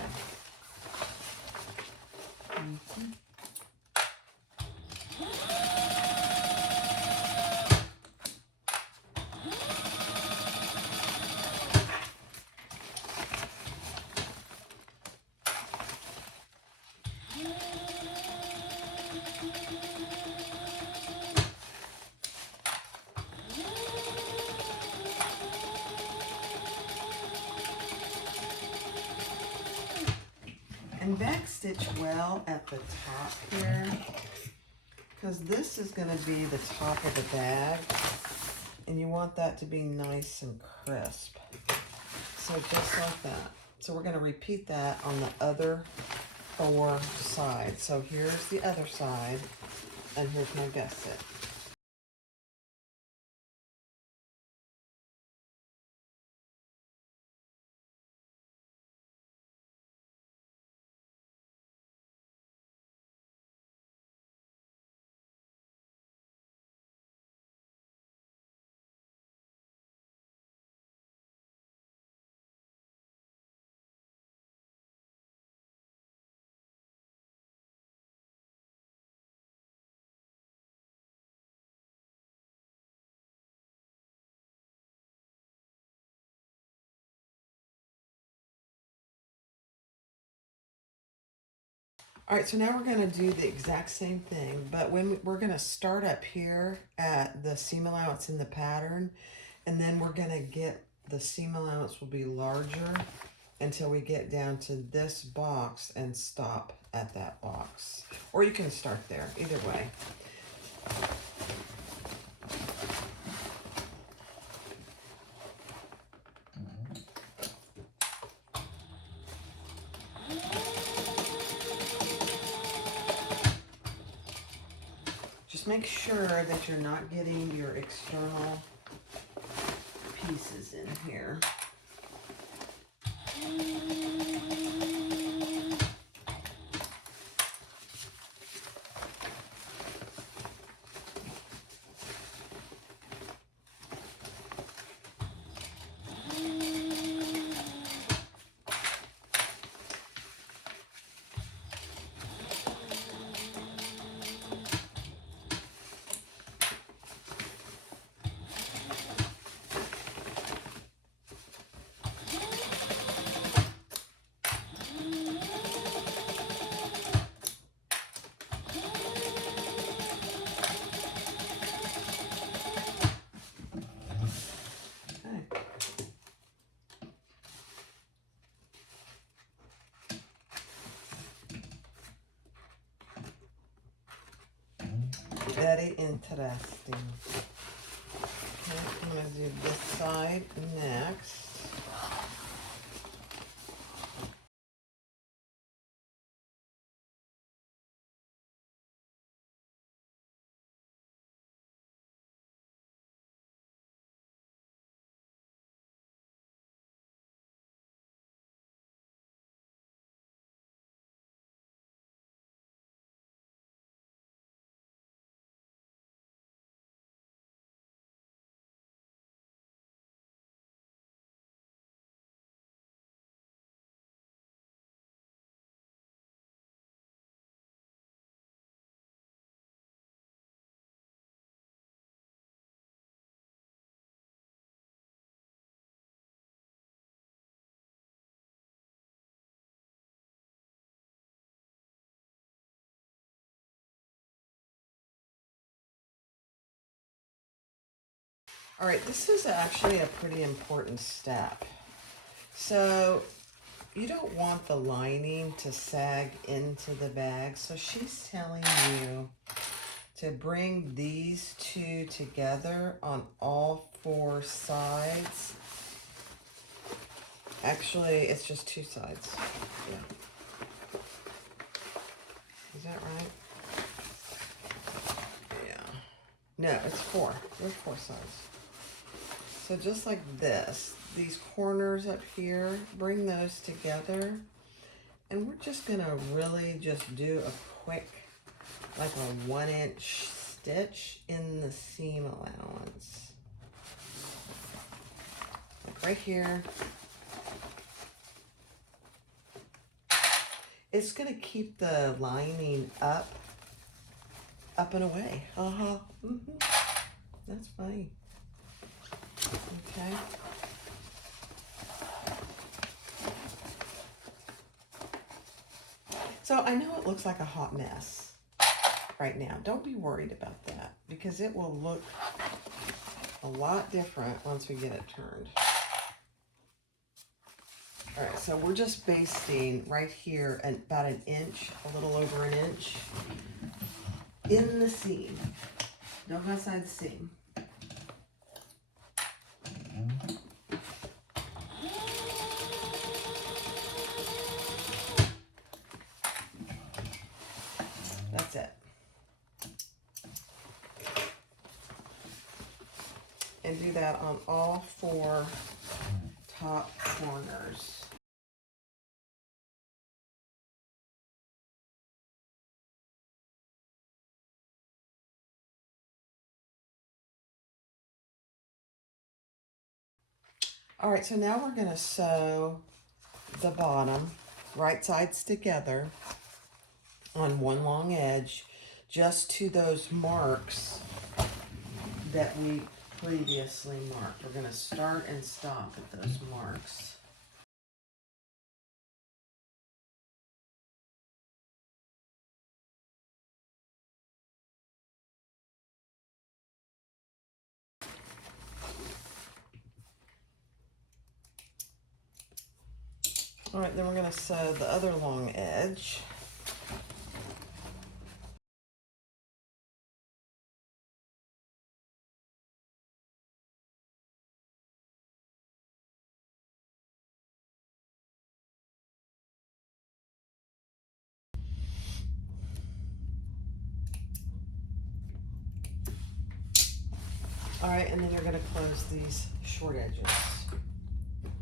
And backstitch well at the top here, because this is going to be the top of the bag, and you want that to be nice and crisp. So just like that. So we're going to repeat that on the other 4 sides. So here's the other side. And here's my gusset. All right, so now we're going to do the exact same thing, but we're going to start up here at the seam allowance in the pattern, and then we're going to get the seam allowance will be larger until we get down to this box and stop at that box. Or you can start there, either way. Just make sure that you're not getting your external pieces in here. Very interesting. Okay, I'm going to do this side next. All right, this is actually a pretty important step. So you don't want the lining to sag into the bag. So she's telling you to bring these two together on all four sides. Actually, it's just two sides. Yeah. Is that right? Yeah. No, it's four. There's four sides. So just like this, these corners up here, bring those together. And we're just gonna really just do a quick, like a 1-inch stitch in the seam allowance. Like right here. It's gonna keep the lining up and away. That's funny. Okay. So I know it looks like a hot mess right now. Don't be worried about that because it will look a lot different once we get it turned. All right, so we're just basting right here at about an inch, a little over an inch in the seam. Don't go outside the seam. That's it. do that on all 4 top corners. All right, so now we're going to sew the bottom right sides together on one long edge just to those marks that we previously marked. We're going to start and stop at those marks. All right, then we're going to sew the other long edge. All right, and then you're going to close these short edges.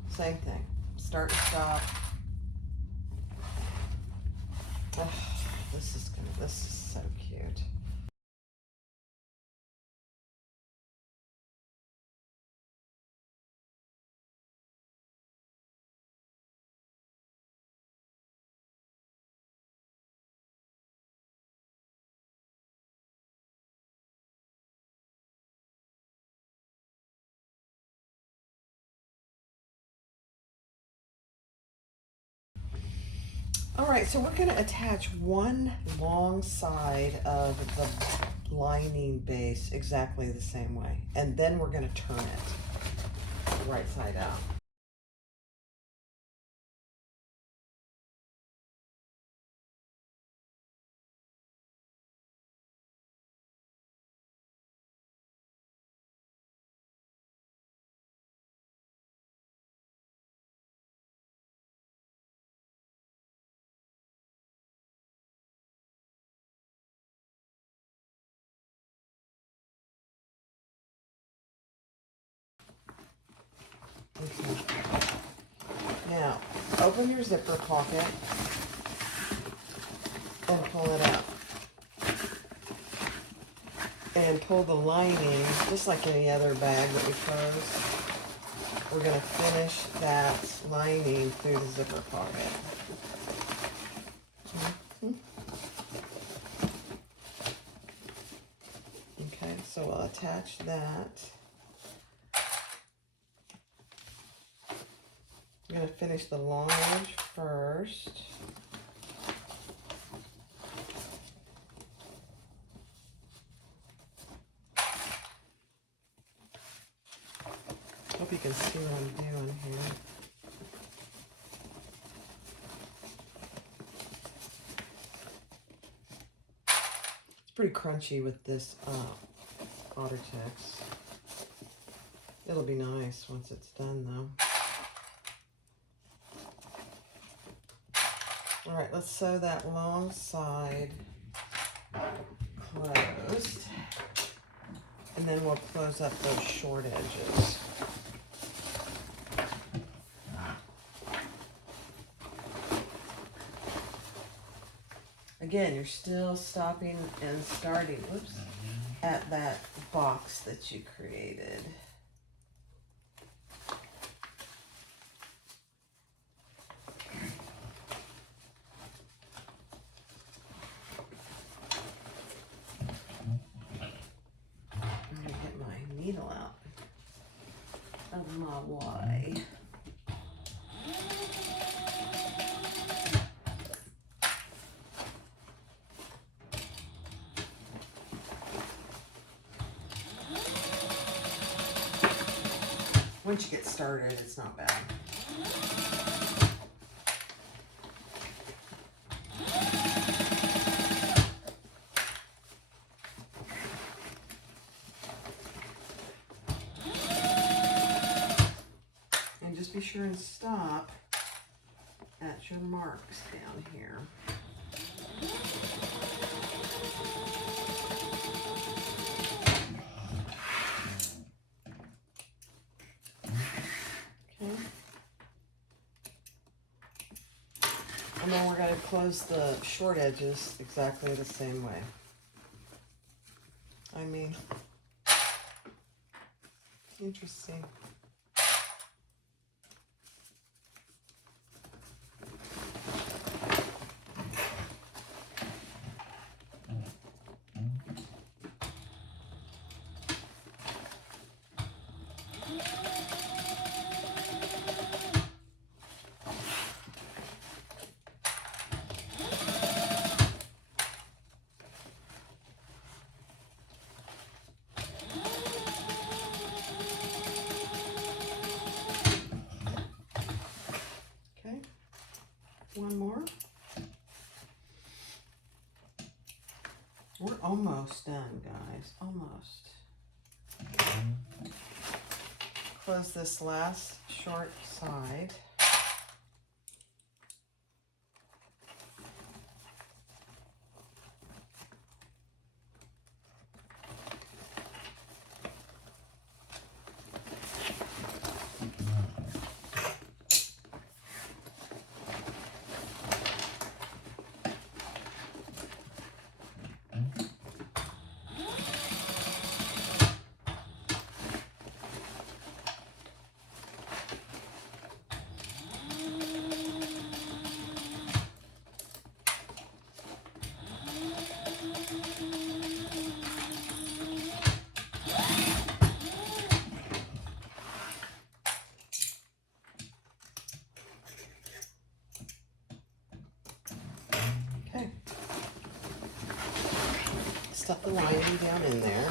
Same thing. Start and stop. Oh, this is so cute. All right, so we're going to attach one long side of the lining base exactly the same way, and then we're going to turn it right side out. Okay. Now, open your zipper pocket and pull it out. And pull the lining, just like any other bag that we close. We're going to finish that lining through the zipper pocket. Okay, so we'll attach that. I'm going to finish the long edge first. Hope you can see what I'm doing here. It's pretty crunchy with this Ottertex. It'll be nice once it's done though. All right, let's sew that long side closed. And then we'll close up those short edges. Again, you're still stopping and starting, whoops, at that box that you created. I'm gonna get my needle out of my way. Once you get started, it's not bad. And just be sure and stop at your marks down here. And then we're going to close the short edges exactly the same way. I mean, interesting. One more. We're almost done, guys. Almost. Close this last short side. Okay. Stuff the lining down in there.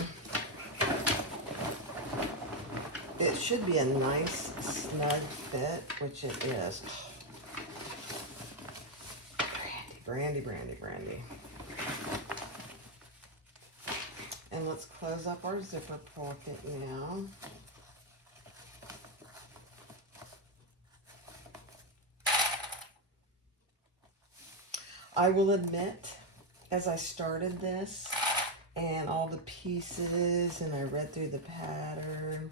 It should be a nice snug fit, which it is. Brandy, brandy, brandy, brandy. And let's close up our zipper pocket now. I will admit, as I started this and all the pieces and I read through the pattern,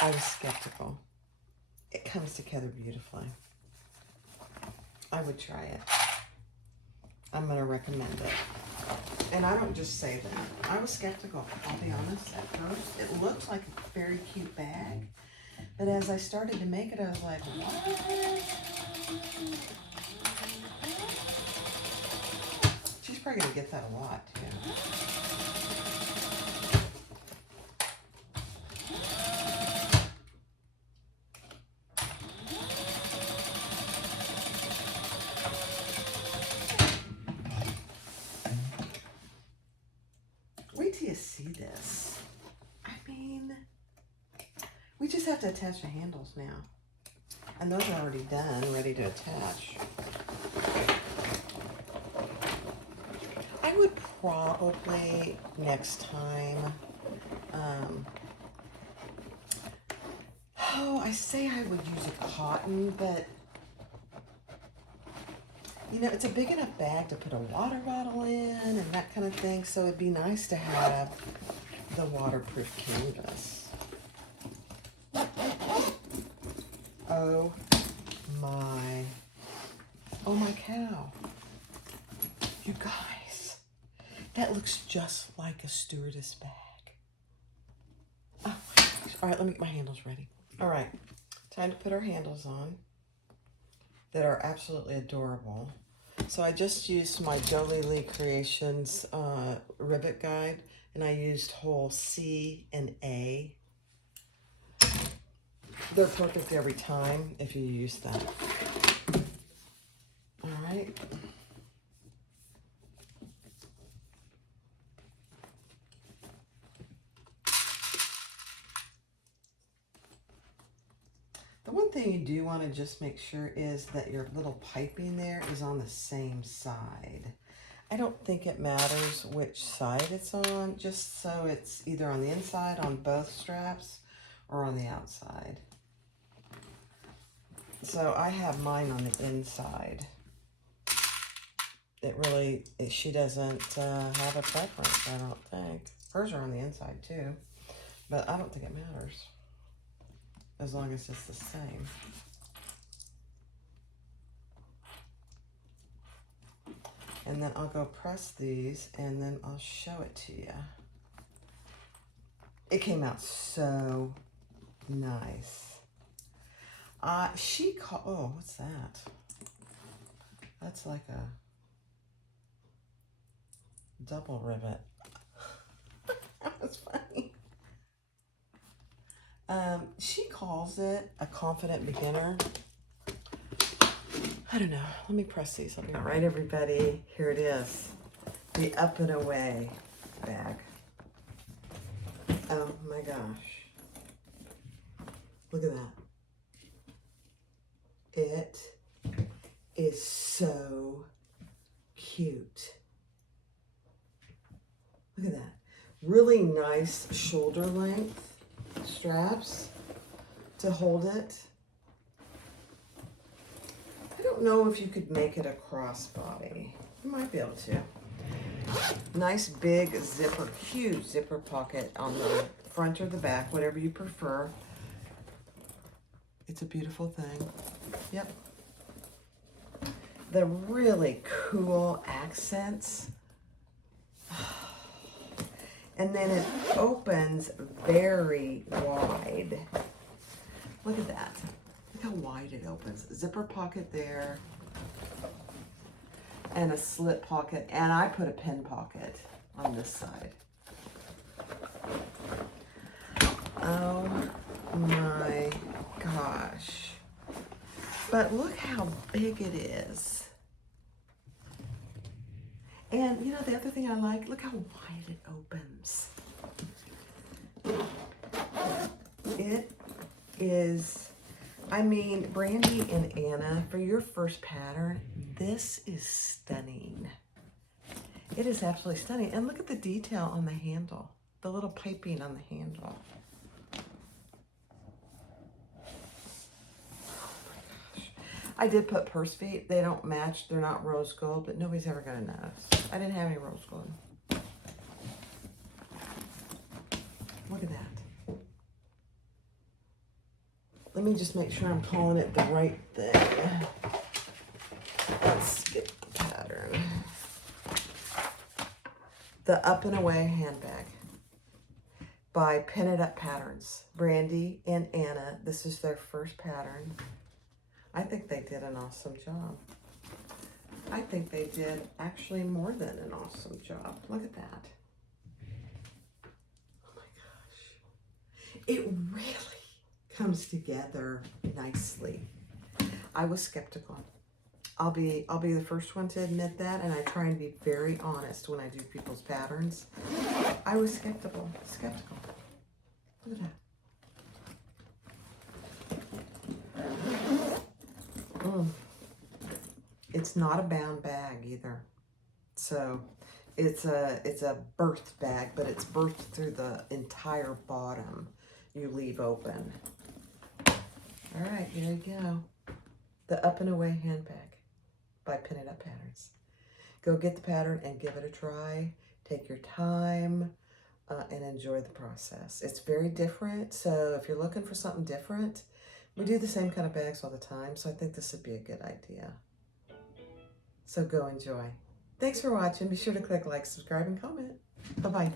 I was skeptical. It comes together beautifully. I would try it. I'm going to recommend it. And I don't just say that. I was skeptical, I'll be honest, at first. It looked like a very cute bag. But as I started to make it, I was like, what? She's probably going to get that a lot, too. Wait till you see this. I mean, we just have to attach the handles now. And those are already done, ready to attach. I would probably next time, I say I would use a cotton, but you know, it's a big enough bag to put a water bottle in and that kind of thing, so it'd be nice to have the waterproof canvas. Oh my cow. You guys, that looks just like a stewardess bag. Oh my gosh. All right, let me get my handles ready. All right, time to put our handles on that are absolutely adorable. So I just used my Jolie Lee Creations rivet guide, and I used hole C and A. They're perfect every time if you use that. All right. The one thing you do want to just make sure is that your little piping there is on the same side. I don't think it matters which side it's on, just so it's either on the inside on both straps or on the outside. So I have mine on the inside. She doesn't have a preference, I don't think. Hers are on the inside too, but I don't think it matters as long as it's the same. And then I'll go press these and then I'll show it to you. It came out so nice. Oh, what's that? That's like a double rivet. That was funny. She calls it a confident beginner. I don't know. Let me press these. All right, everybody. Here it is. The Up and Away bag. Oh my gosh. Look at that. It is so cute. Look at that. Really nice shoulder length straps to hold it. I don't know if you could make it a crossbody. You might be able to. Nice big zipper, huge zipper pocket on the front or the back, whatever you prefer. It's a beautiful thing. Yep. The really cool accents. And then it opens very wide. Look at that. Look how wide it opens. Zipper pocket there. And a slip pocket. And I put a pen pocket on this side. Oh my gosh. But look how big it is. And you know, the other thing I like, look how wide it opens. It is, I mean, Brandy and Anna, for your first pattern, this is stunning. It is absolutely stunning. And look at the detail on the handle, the little piping on the handle. I did put purse feet. They don't match. They're not rose gold, but nobody's ever going to notice. I didn't have any rose gold. Look at that. Let me just make sure I'm calling it the right thing. Let's get the pattern. The Up and Away Handbag by Pin It Up Patterns. Brandy and Anna, this is their first pattern. I think they did an awesome job. I think they did actually more than an awesome job. Look at that. Oh my gosh. It really comes together nicely. I was skeptical. I'll be the first one to admit that, and I try and be very honest when I do people's patterns. I was skeptical. Look at that. It's not a bound bag either. So it's a birth bag, but it's birthed through the entire bottom. You leave open. All right, here you go. The Up and Away Handbag by Pin It Up Patterns. Go get the pattern and give it a try. Take your time and enjoy the process. It's very different. So if you're looking for something different, we do the same kind of bags all the time, so I think this would be a good idea. So go enjoy. Thanks for watching. Be sure to click like, subscribe, and comment. Bye-bye.